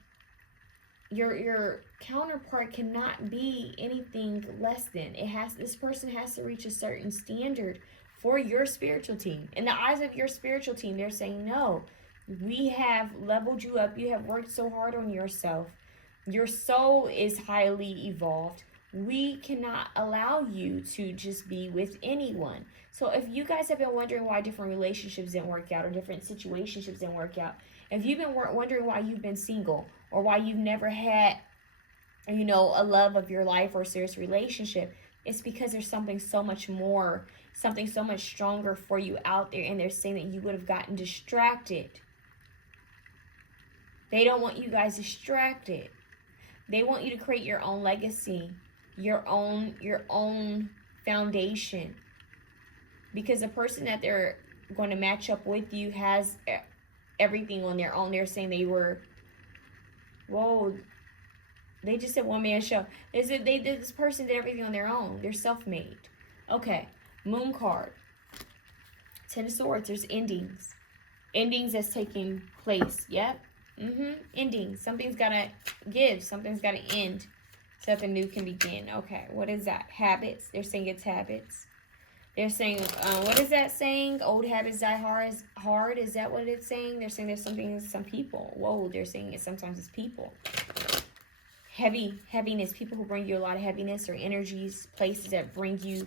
your counterpart, cannot be anything less than. This person has to reach a certain standard for your spiritual team. In the eyes of your spiritual team, they're saying, no, we have leveled you up. You have worked so hard on yourself. Your soul is highly evolved. We cannot allow you to just be with anyone. So if you guys have been wondering why different relationships didn't work out or different situationships didn't work out, if you've been wondering why you've been single or why you've never had, you know, a love of your life or a serious relationship, it's because there's something so much more, something so much stronger for you out there, and they're saying that you would have gotten distracted. They don't want you guys distracted. They want you to create your own legacy, your own foundation. Because the person that they're going to match up with you has everything on their own. They're saying they were, whoa, they just said one man show. This person did everything on their own. They're self-made. Okay, moon card. Ten of Swords, there's endings. Endings that's taking place. Yep. Endings. Something's got to give. Something's got to end. Something new can begin. Okay, what is that? Habits. They're saying it's habits. They're saying, what is that saying? Old habits die hard. Is that what it's saying? They're saying there's something, some people. Whoa, they're saying sometimes it's people. Heaviness. People who bring you a lot of heaviness or energies, places that bring you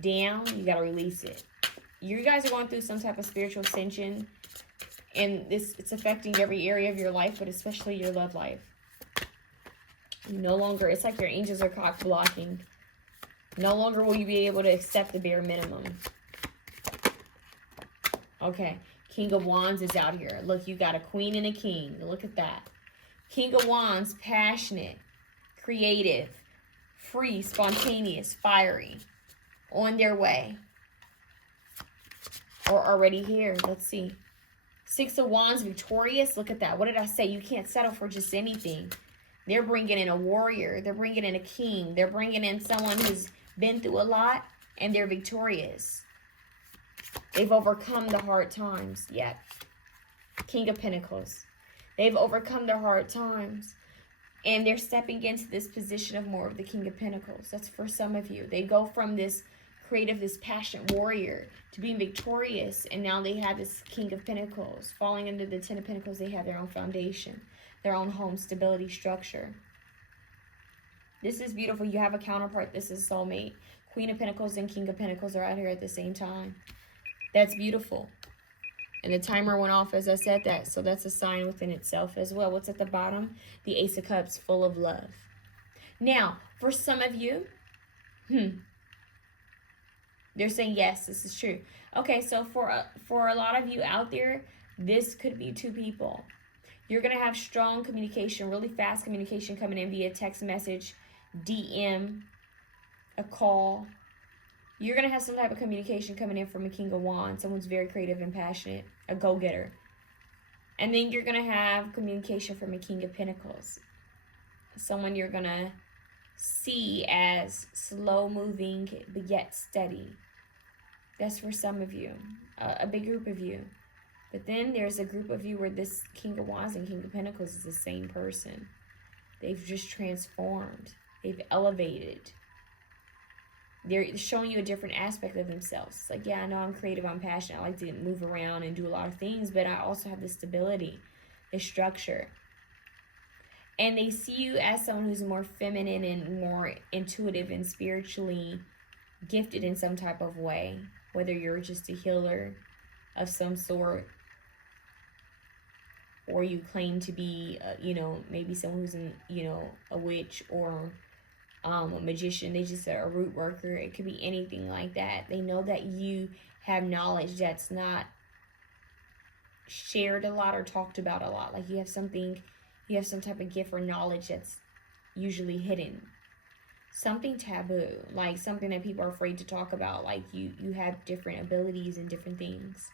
down. You got to release it. You guys are going through some type of spiritual ascension. And it's affecting every area of your life, but especially your love life. No longer, it's like your angels are cock blocking. No longer will you be able to accept the bare minimum. Okay, King of Wands is out here. Look, you got a queen and a king. Look at that. King of Wands, passionate, creative, free, spontaneous, fiery, on their way, or already here. Let's see. Six of Wands, victorious. Look at that. What did I say? You can't settle for just anything. They're bringing in a warrior. They're bringing in a king. They're bringing in someone who's been through a lot, and they're victorious. They've overcome the hard times. Yep. King of Pentacles. They've overcome their hard times, and they're stepping into this position of more of the King of Pentacles. That's for some of you. They go from this creative, this passionate warrior to being victorious, and now they have this King of Pentacles. Falling under the Ten of Pentacles, they have their own foundation, their own home, stability, structure. This is beautiful. You have a counterpart. This is soulmate. Queen of Pentacles and King of Pentacles are out here at the same time. That's beautiful. And the timer went off as I said that, so that's a sign within itself as well. What's at the bottom? The Ace of Cups, full of love. Now, for some of you, they're saying, yes, this is true. Okay, so for a lot of you out there, this could be two people. You're going to have strong communication, really fast communication coming in via text message, DM, a call. You're going to have some type of communication coming in from a King of Wands. Someone's very creative and passionate, a go-getter. And then you're going to have communication from a King of Pentacles. Someone you're going to see as slow-moving but yet steady. That's for some of you, a big group of you. But then there's a group of you where this King of Wands and King of Pentacles is the same person. They've just transformed. They've elevated. They're showing you a different aspect of themselves. It's like, yeah, I know I'm creative, I'm passionate, I like to move around and do a lot of things, but I also have the stability, the structure. And they see you as someone who's more feminine and more intuitive and spiritually gifted in some type of way. Whether you're just a healer of some sort, or you claim to be, maybe someone who's, a witch or a magician. They just said a root worker. It could be anything like that. They know that you have knowledge that's not shared a lot or talked about a lot. Like you have some type of gift or knowledge that's usually hidden. Something taboo, like something that people are afraid to talk about. Like you have different abilities and different things.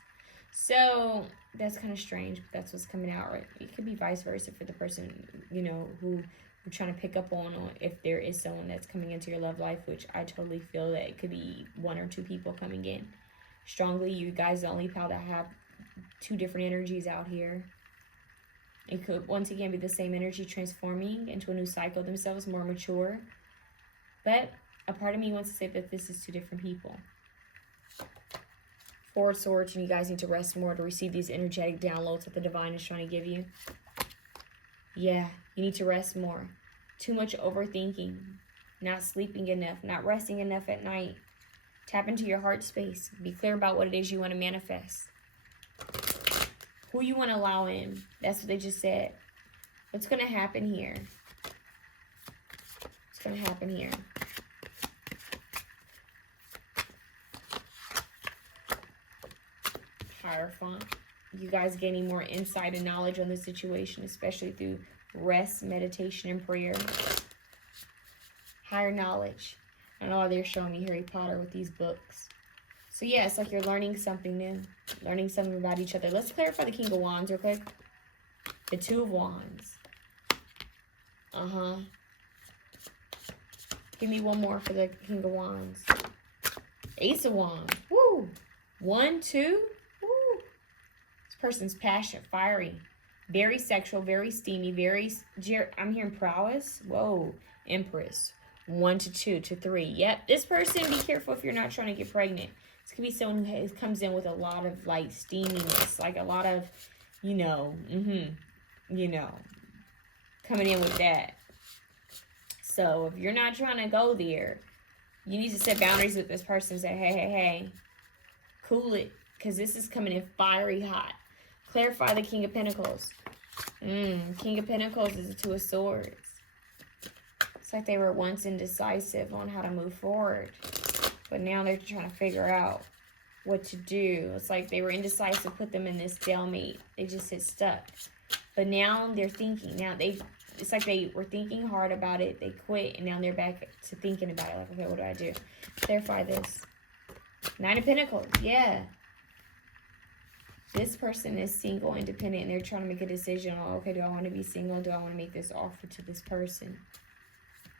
So that's kind of strange, but that's what's coming out. Right? It could be vice versa for the person, who you're trying to pick up on, or if there is someone that's coming into your love life, which I totally feel that it could be one or two people coming in strongly. You guys are the only pal that have two different energies out here. It could once again be the same energy transforming into a new cycle themselves, more mature. But a part of me wants to say that this is two different people. Four of Swords, and you guys need to rest more to receive these energetic downloads that the divine is trying to give you. Yeah, you need to rest more. Too much overthinking. Not sleeping enough. Not resting enough at night. Tap into your heart space. Be clear about what it is you want to manifest. Who you want to allow in. That's what they just said. What's going to happen here? What's going to happen here? Hierophant. You guys gaining more insight and knowledge on the situation, especially through rest, meditation, and prayer. Higher knowledge. I know they're showing me Harry Potter with these books. So yeah, it's like you're learning something new. Learning something about each other. Let's clarify the King of Wands real quick. The Two of Wands. Give me one more for the King of Wands. Ace of Wands. Woo! 1, 2. Woo! This person's passionate, fiery. Very sexual, very steamy, I'm hearing prowess. Whoa. Empress. 1 to 2 to 3. Yep. This person, be careful if you're not trying to get pregnant. This could be someone who comes in with a lot of, like, steaminess. Like, a lot of, you know, coming in with that. So, if you're not trying to go there, you need to set boundaries with this person and say, hey, cool it. Because this is coming in fiery hot. Clarify the King of Pentacles. King of Pentacles is the Two of Swords. It's like they were once indecisive on how to move forward. But now they're trying to figure out what to do. It's like they were indecisive, put them in this stalemate. They just sit stuck. But now they're thinking. It's like they were thinking hard about it. They quit, and now they're back to thinking about it. Like, okay, what do I do? Clarify this. 9 of Pentacles. Yeah. This person is single, independent, and they're trying to make a decision on, okay, do I want to be single? Do I want to make this offer to this person?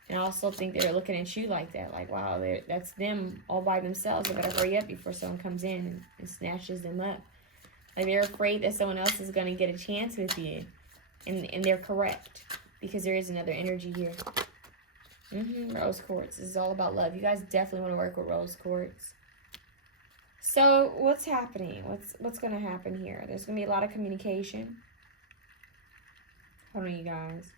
And I also think they're looking at you like that. Like, wow, that's them all by themselves. They better hurry up before someone comes in and snatches them up. Like, they're afraid that someone else is going to get a chance with you. And they're correct. Because there is another energy here. Rose quartz. This is all about love. You guys definitely want to work with rose quartz. So, what's happening? What's going to happen here? There's going to be a lot of communication. Hold on, you guys.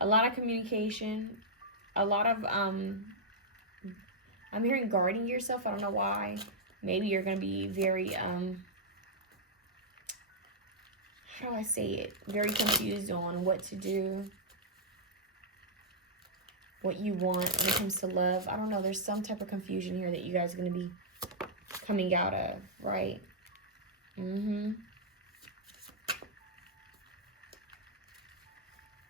A lot of communication. A lot of, I'm hearing guarding yourself. I don't know why. Maybe you're going to be very, how do I say it? Very confused on what to do. What you want when it comes to love. I don't know. There's some type of confusion here that you guys are going to be coming out of, right?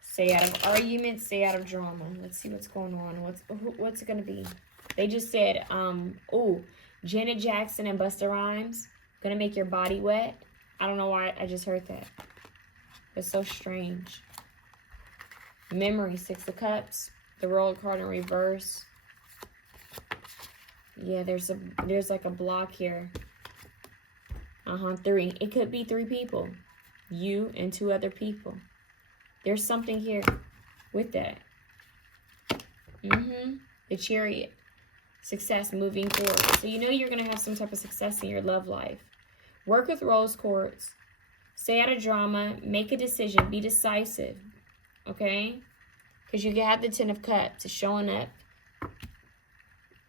Stay out of arguments. Stay out of drama. Let's see what's going on. What's it going to be? They just said, Janet Jackson and Busta Rhymes. Going to make your body wet. I don't know why I just heard that. It's so strange. Memory. 6 of Cups. The World card in reverse. Yeah, there's like a block here. 3. It could be 3 people. You and 2 other people. There's something here with that. The Chariot. Success moving forward. So you know you're going to have some type of success in your love life. Work with rose quartz. Stay out of drama. Make a decision. Be decisive. Okay? Because you have the 10 of Cups. It's showing up.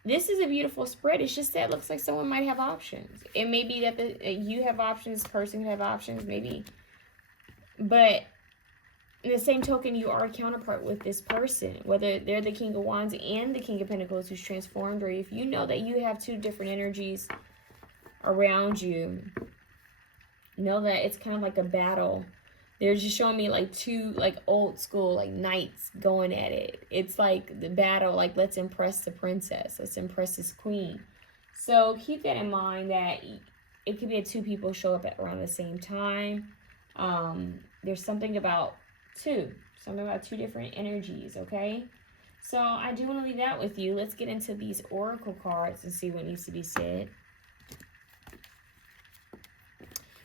This is a beautiful spread. It's just that it looks like someone might have options. It may be that you have options. This person could have options. Maybe. But in the same token, you are a counterpart with this person. Whether they're the King of Wands and the King of Pentacles who's transformed. Or if you know that you have 2 different energies around you. Know that it's kind of like a battle. They're just showing me like 2 like old school like knights going at it. It's like the battle, like let's impress the princess. Let's impress this queen. So keep that in mind that it could be that 2 people show up at around the same time. There's something about 2. Something about 2 different energies, okay? So I do want to leave that with you. Let's get into these oracle cards and see what needs to be said.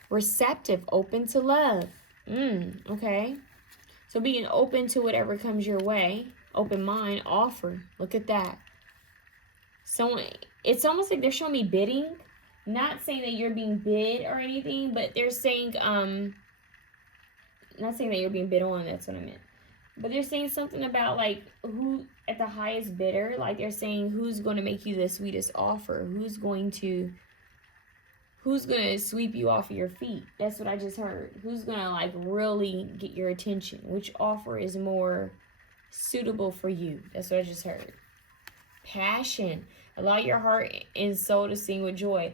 Receptive, open to love. Okay. So being open to whatever comes your way. Open mind, offer. Look at that. Someone, it's almost like they're showing me bidding. Not saying that you're being bid or anything, but they're saying, not saying that you're being bid on, that's what I meant. But they're saying something about, like, who at the highest bidder, like they're saying who's going to make you the sweetest offer, who's going to sweep you off of your feet. That's what I just heard. Who's going to, like, really get your attention? Which offer is more suitable for you? That's what I just heard. Passion. Allow your heart and soul to sing with joy.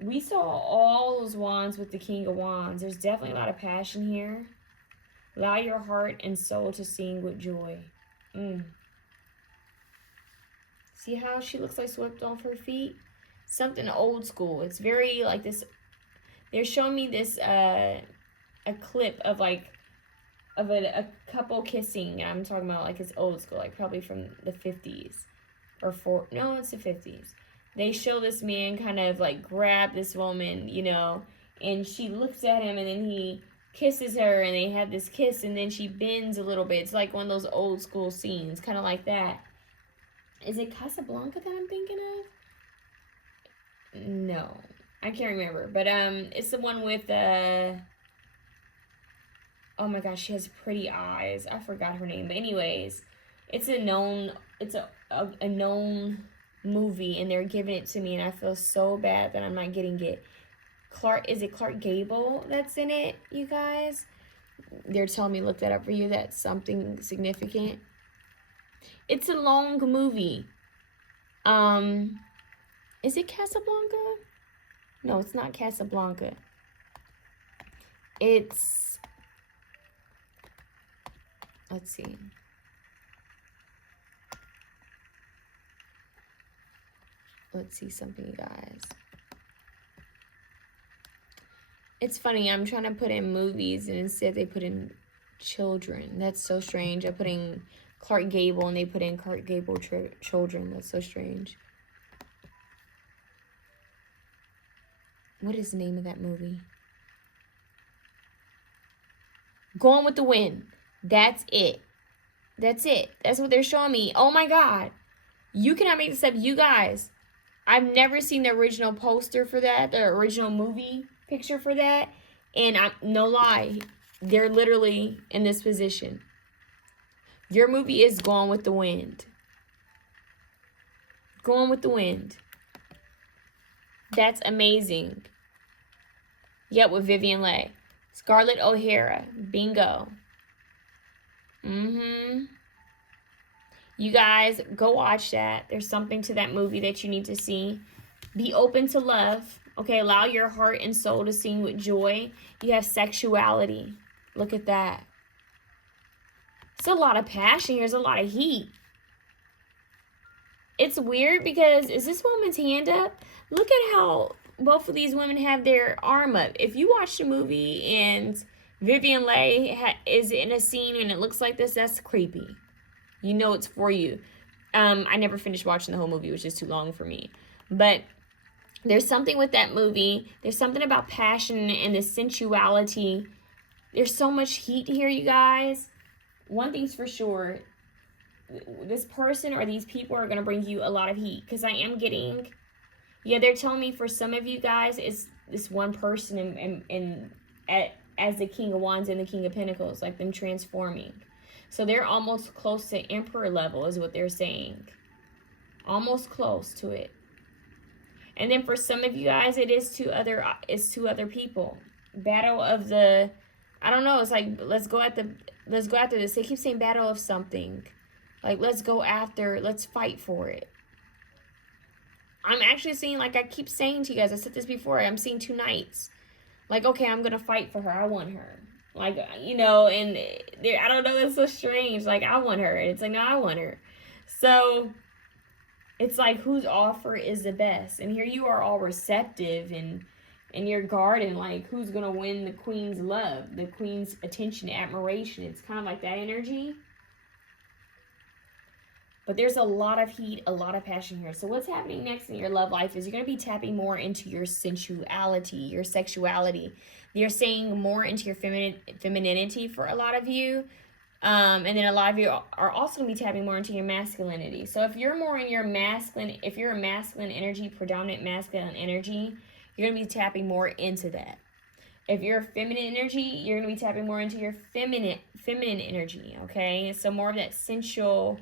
We saw all those wands with the King of Wands. There's definitely a lot of passion here. Allow your heart and soul to sing with joy. See how she looks like swept off her feet? Something old school. It's very like this. They're showing me this a clip of like a couple kissing. I'm talking about like it's old school, like probably from the 50s or no, it's the 50s. They show this man kind of like grab this woman, you know, and she looks at him and then he kisses her and they have this kiss and then she bends a little bit. It's like one of those old school scenes, kind of like that. Is it Casablanca that I'm thinking of? No, I can't remember, but it's the one with oh my gosh, she has pretty eyes. I forgot her name, but anyways, it's a known movie, and they're giving it to me, and I feel so bad that I'm not getting it. Is it Clark Gable that's in it, you guys? They're telling me look that up for you. That's something significant. It's a long movie. Is it Casablanca? No, it's not Casablanca. It's, let's see. Let's see something, you guys. It's funny, I'm trying to put in movies and instead they put in children. That's so strange. I put in Clark Gable and they put in Clark Gable children. That's so strange. What is the name of that movie? Going with the Wind. That's it. That's it. That's what they're showing me. Oh my God. You cannot make this up. You guys, I've never seen the original poster for that, the original movie picture for that. And I'm no lie, they're literally in this position. Your movie is Gone with the Wind. Gone with the Wind. That's amazing. Yep, with Vivian Leigh. Scarlett O'Hara. Bingo. You guys, go watch that. There's something to that movie that you need to see. Be open to love. Okay, allow your heart and soul to sing with joy. You have sexuality. Look at that. It's a lot of passion here. There's a lot of heat. It's weird because, is this woman's hand up? Look at how both of these women have their arm up. If you watch the movie and Vivian Leigh is in a scene and it looks like this, that's creepy. You know it's for you. I never finished watching the whole movie. It was just too long for me. But there's something with that movie. There's something about passion and the sensuality. There's so much heat here, you guys. One thing's for sure. This person or these people are going to bring you a lot of heat. Because I am getting... Yeah, they're telling me for some of you guys, it's this one person as the King of Wands and the King of Pentacles. Like them transforming. So they're almost close to Emperor level is what they're saying. Almost close to it. And then for some of you guys, it's two other people. Battle of the, I don't know, it's like let's go after this. They keep saying battle of something. Like let's fight for it. I'm actually seeing, like I keep saying to you guys, I said this before, I'm seeing two knights. Like, okay, I'm gonna fight for her. I want her. Like, you know, and I don't know, that's so strange. Like, I want her. And it's like, no, I want her. So, it's like, whose offer is the best? And here you are all receptive and in your garden, like, who's going to win the queen's love? The queen's attention, admiration. It's kind of like that energy. But there's a lot of heat, a lot of passion here. So what's happening next in your love life is you're going to be tapping more into your sensuality, your sexuality. You're saying more into your femininity for a lot of you. And then a lot of you are also going to be tapping more into your masculinity. So if you're more in your masculine, if you're a masculine energy, predominant masculine energy, you're going to be tapping more into that. If you're a feminine energy, you're going to be tapping more into your feminine energy, okay? So more of that sensual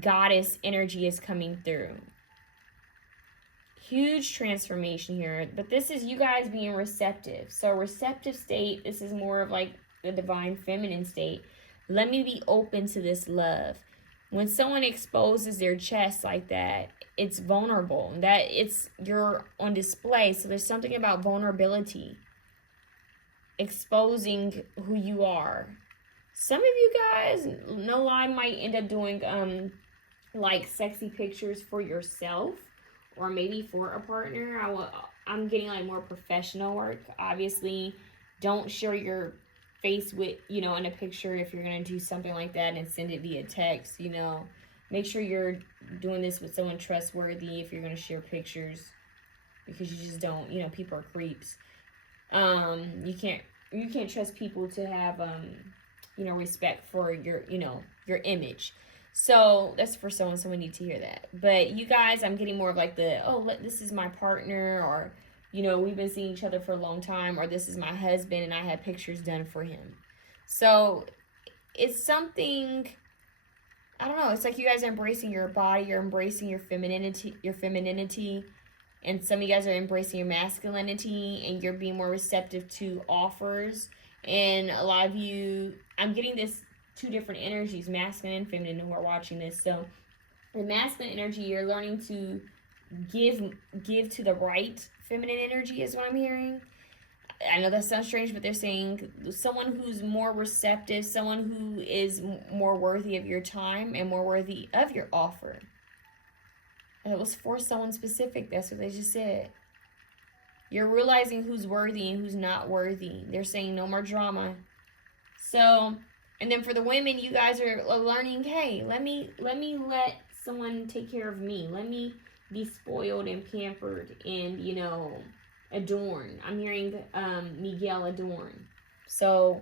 goddess energy is coming through. Huge transformation here, but this is you guys being receptive. So receptive state, this is more of like the divine feminine state. Let me be open to this love. When someone exposes their chest like that, it's vulnerable. You're on display. So there's something about vulnerability, exposing who you are. Some of you guys, no lie, might end up doing like sexy pictures for yourself, or maybe for a partner. I'm getting like more professional work. Obviously, don't share your face with, in a picture if you're going to do something like that and send it via text, Make sure you're doing this with someone trustworthy if you're going to share pictures, because you just don't, people are creeps. You can't trust people to have, respect for your image. So that's for someone need to hear that. But you guys, I'm getting more of like this is my partner, or, we've been seeing each other for a long time, or this is my husband and I had pictures done for him. So it's something, I don't know, it's like you guys are embracing your body, you're embracing your femininity, and some of you guys are embracing your masculinity, and you're being more receptive to offers. And a lot of you, I'm getting this two different energies, masculine and feminine, who are watching this. So the masculine energy, you're learning to give to the right feminine energy is what I'm hearing. I know that sounds strange, but they're saying someone who's more receptive, someone who is more worthy of your time and more worthy of your offer. And it was for someone specific. That's what they just said. You're realizing who's worthy and who's not worthy. They're saying no more drama. So, and then for the women, you guys are learning, hey, let me let someone take care of me. Let me be spoiled and pampered and, adorned. I'm hearing Miguel Adorn. So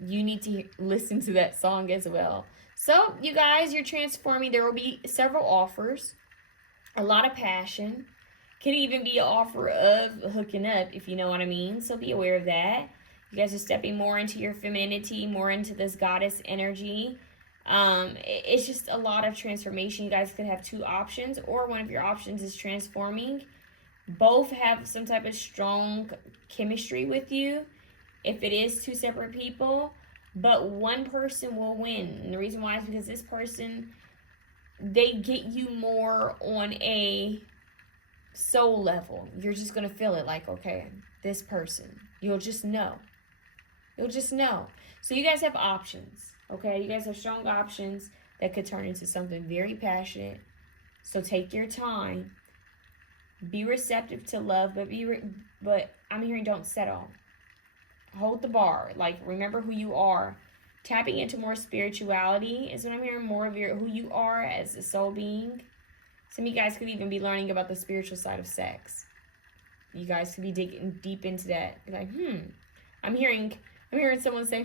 you need to listen to that song as well. So you guys, you're transforming. There will be several offers, a lot of passion. Could even be an offer of hooking up, if you know what I mean. So be aware of that. You guys are stepping more into your femininity, more into this goddess energy. It's just a lot of transformation. You guys could have two options, or one of your options is transforming. Both have some type of strong chemistry with you, if it is two separate people, but one person will win. And the reason why is because this person, they get you more on a soul level. You're just going to feel it like, okay, this person. You'll just know. You'll just know. So you guys have options, okay? You guys have strong options that could turn into something very passionate. So take your time. Be receptive to love, but I'm hearing don't settle. Hold the bar. Like, remember who you are. Tapping into more spirituality is what I'm hearing. More of who you are as a soul being. Some of you guys could even be learning about the spiritual side of sex. You guys could be digging deep into that. Like, I'm hearing someone say,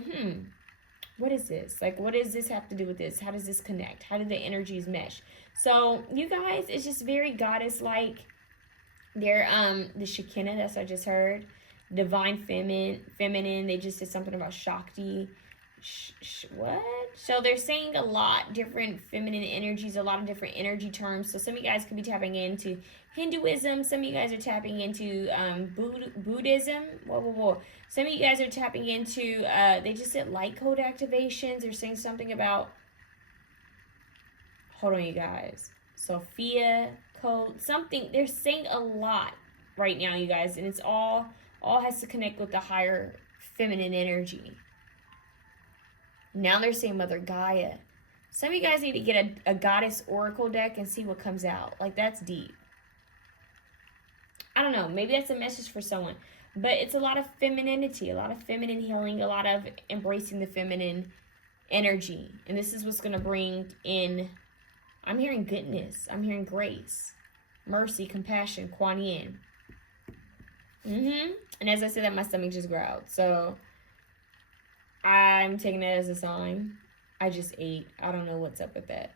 what is this? Like, what does this have to do with this? How does this connect? How do the energies mesh? So, you guys, it's just very goddess-like. They're, the Shekinah, that's what I just heard. Divine feminine. They just said something about Shakti. What? So they're saying a lot different feminine energies, a lot of different energy terms. So some of you guys could be tapping into Hinduism. Some of you guys are tapping into Buddhism. Whoa. Some of you guys are tapping into, they just said light code activations. They're saying something about, hold on, you guys. Sophia code, something. They're saying a lot right now, you guys. And it's all has to connect with the higher feminine energy. Now they're saying Mother Gaia. Some of you guys need to get a goddess oracle deck and see what comes out. Like, that's deep. I don't know. Maybe that's a message for someone. But it's a lot of femininity, a lot of feminine healing, a lot of embracing the feminine energy. And this is what's going to bring in, I'm hearing goodness. I'm hearing grace, mercy, compassion, Kuan Yin. And as I said that, my stomach just growled. So I'm taking it as a sign. I just ate. I don't know what's up with that.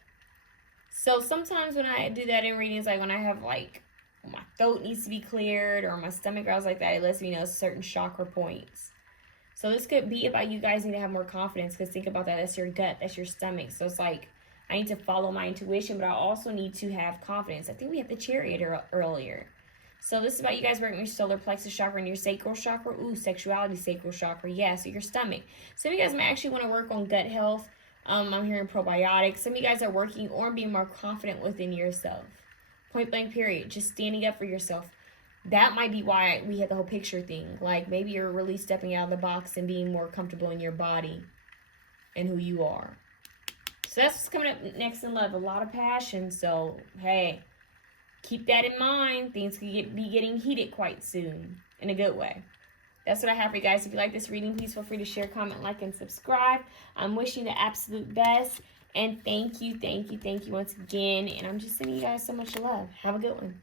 So sometimes when I do that in readings, like when I have like my throat needs to be cleared or my stomach growls like that, it lets me know certain chakra points. So this could be about you guys need to have more confidence, because think about that. That's your gut. That's your stomach. So it's like I need to follow my intuition, but I also need to have confidence. I think we had the Chariot earlier. So this is about you guys working your solar plexus chakra and your sacral chakra. Ooh, sexuality, sacral chakra. Yeah, so your stomach. Some of you guys might actually want to work on gut health. I'm hearing probiotics. Some of you guys are working on being more confident within yourself. Point blank period. Just standing up for yourself. That might be why we had the whole picture thing. Like maybe you're really stepping out of the box and being more comfortable in your body and who you are. So that's what's coming up next in love. A lot of passion. So, hey, keep that in mind. Things could be getting heated quite soon in a good way. That's what I have for you guys. If you like this reading, please feel free to share, comment, like, and subscribe. I'm wishing you the absolute best. And thank you once again. And I'm just sending you guys so much love. Have a good one.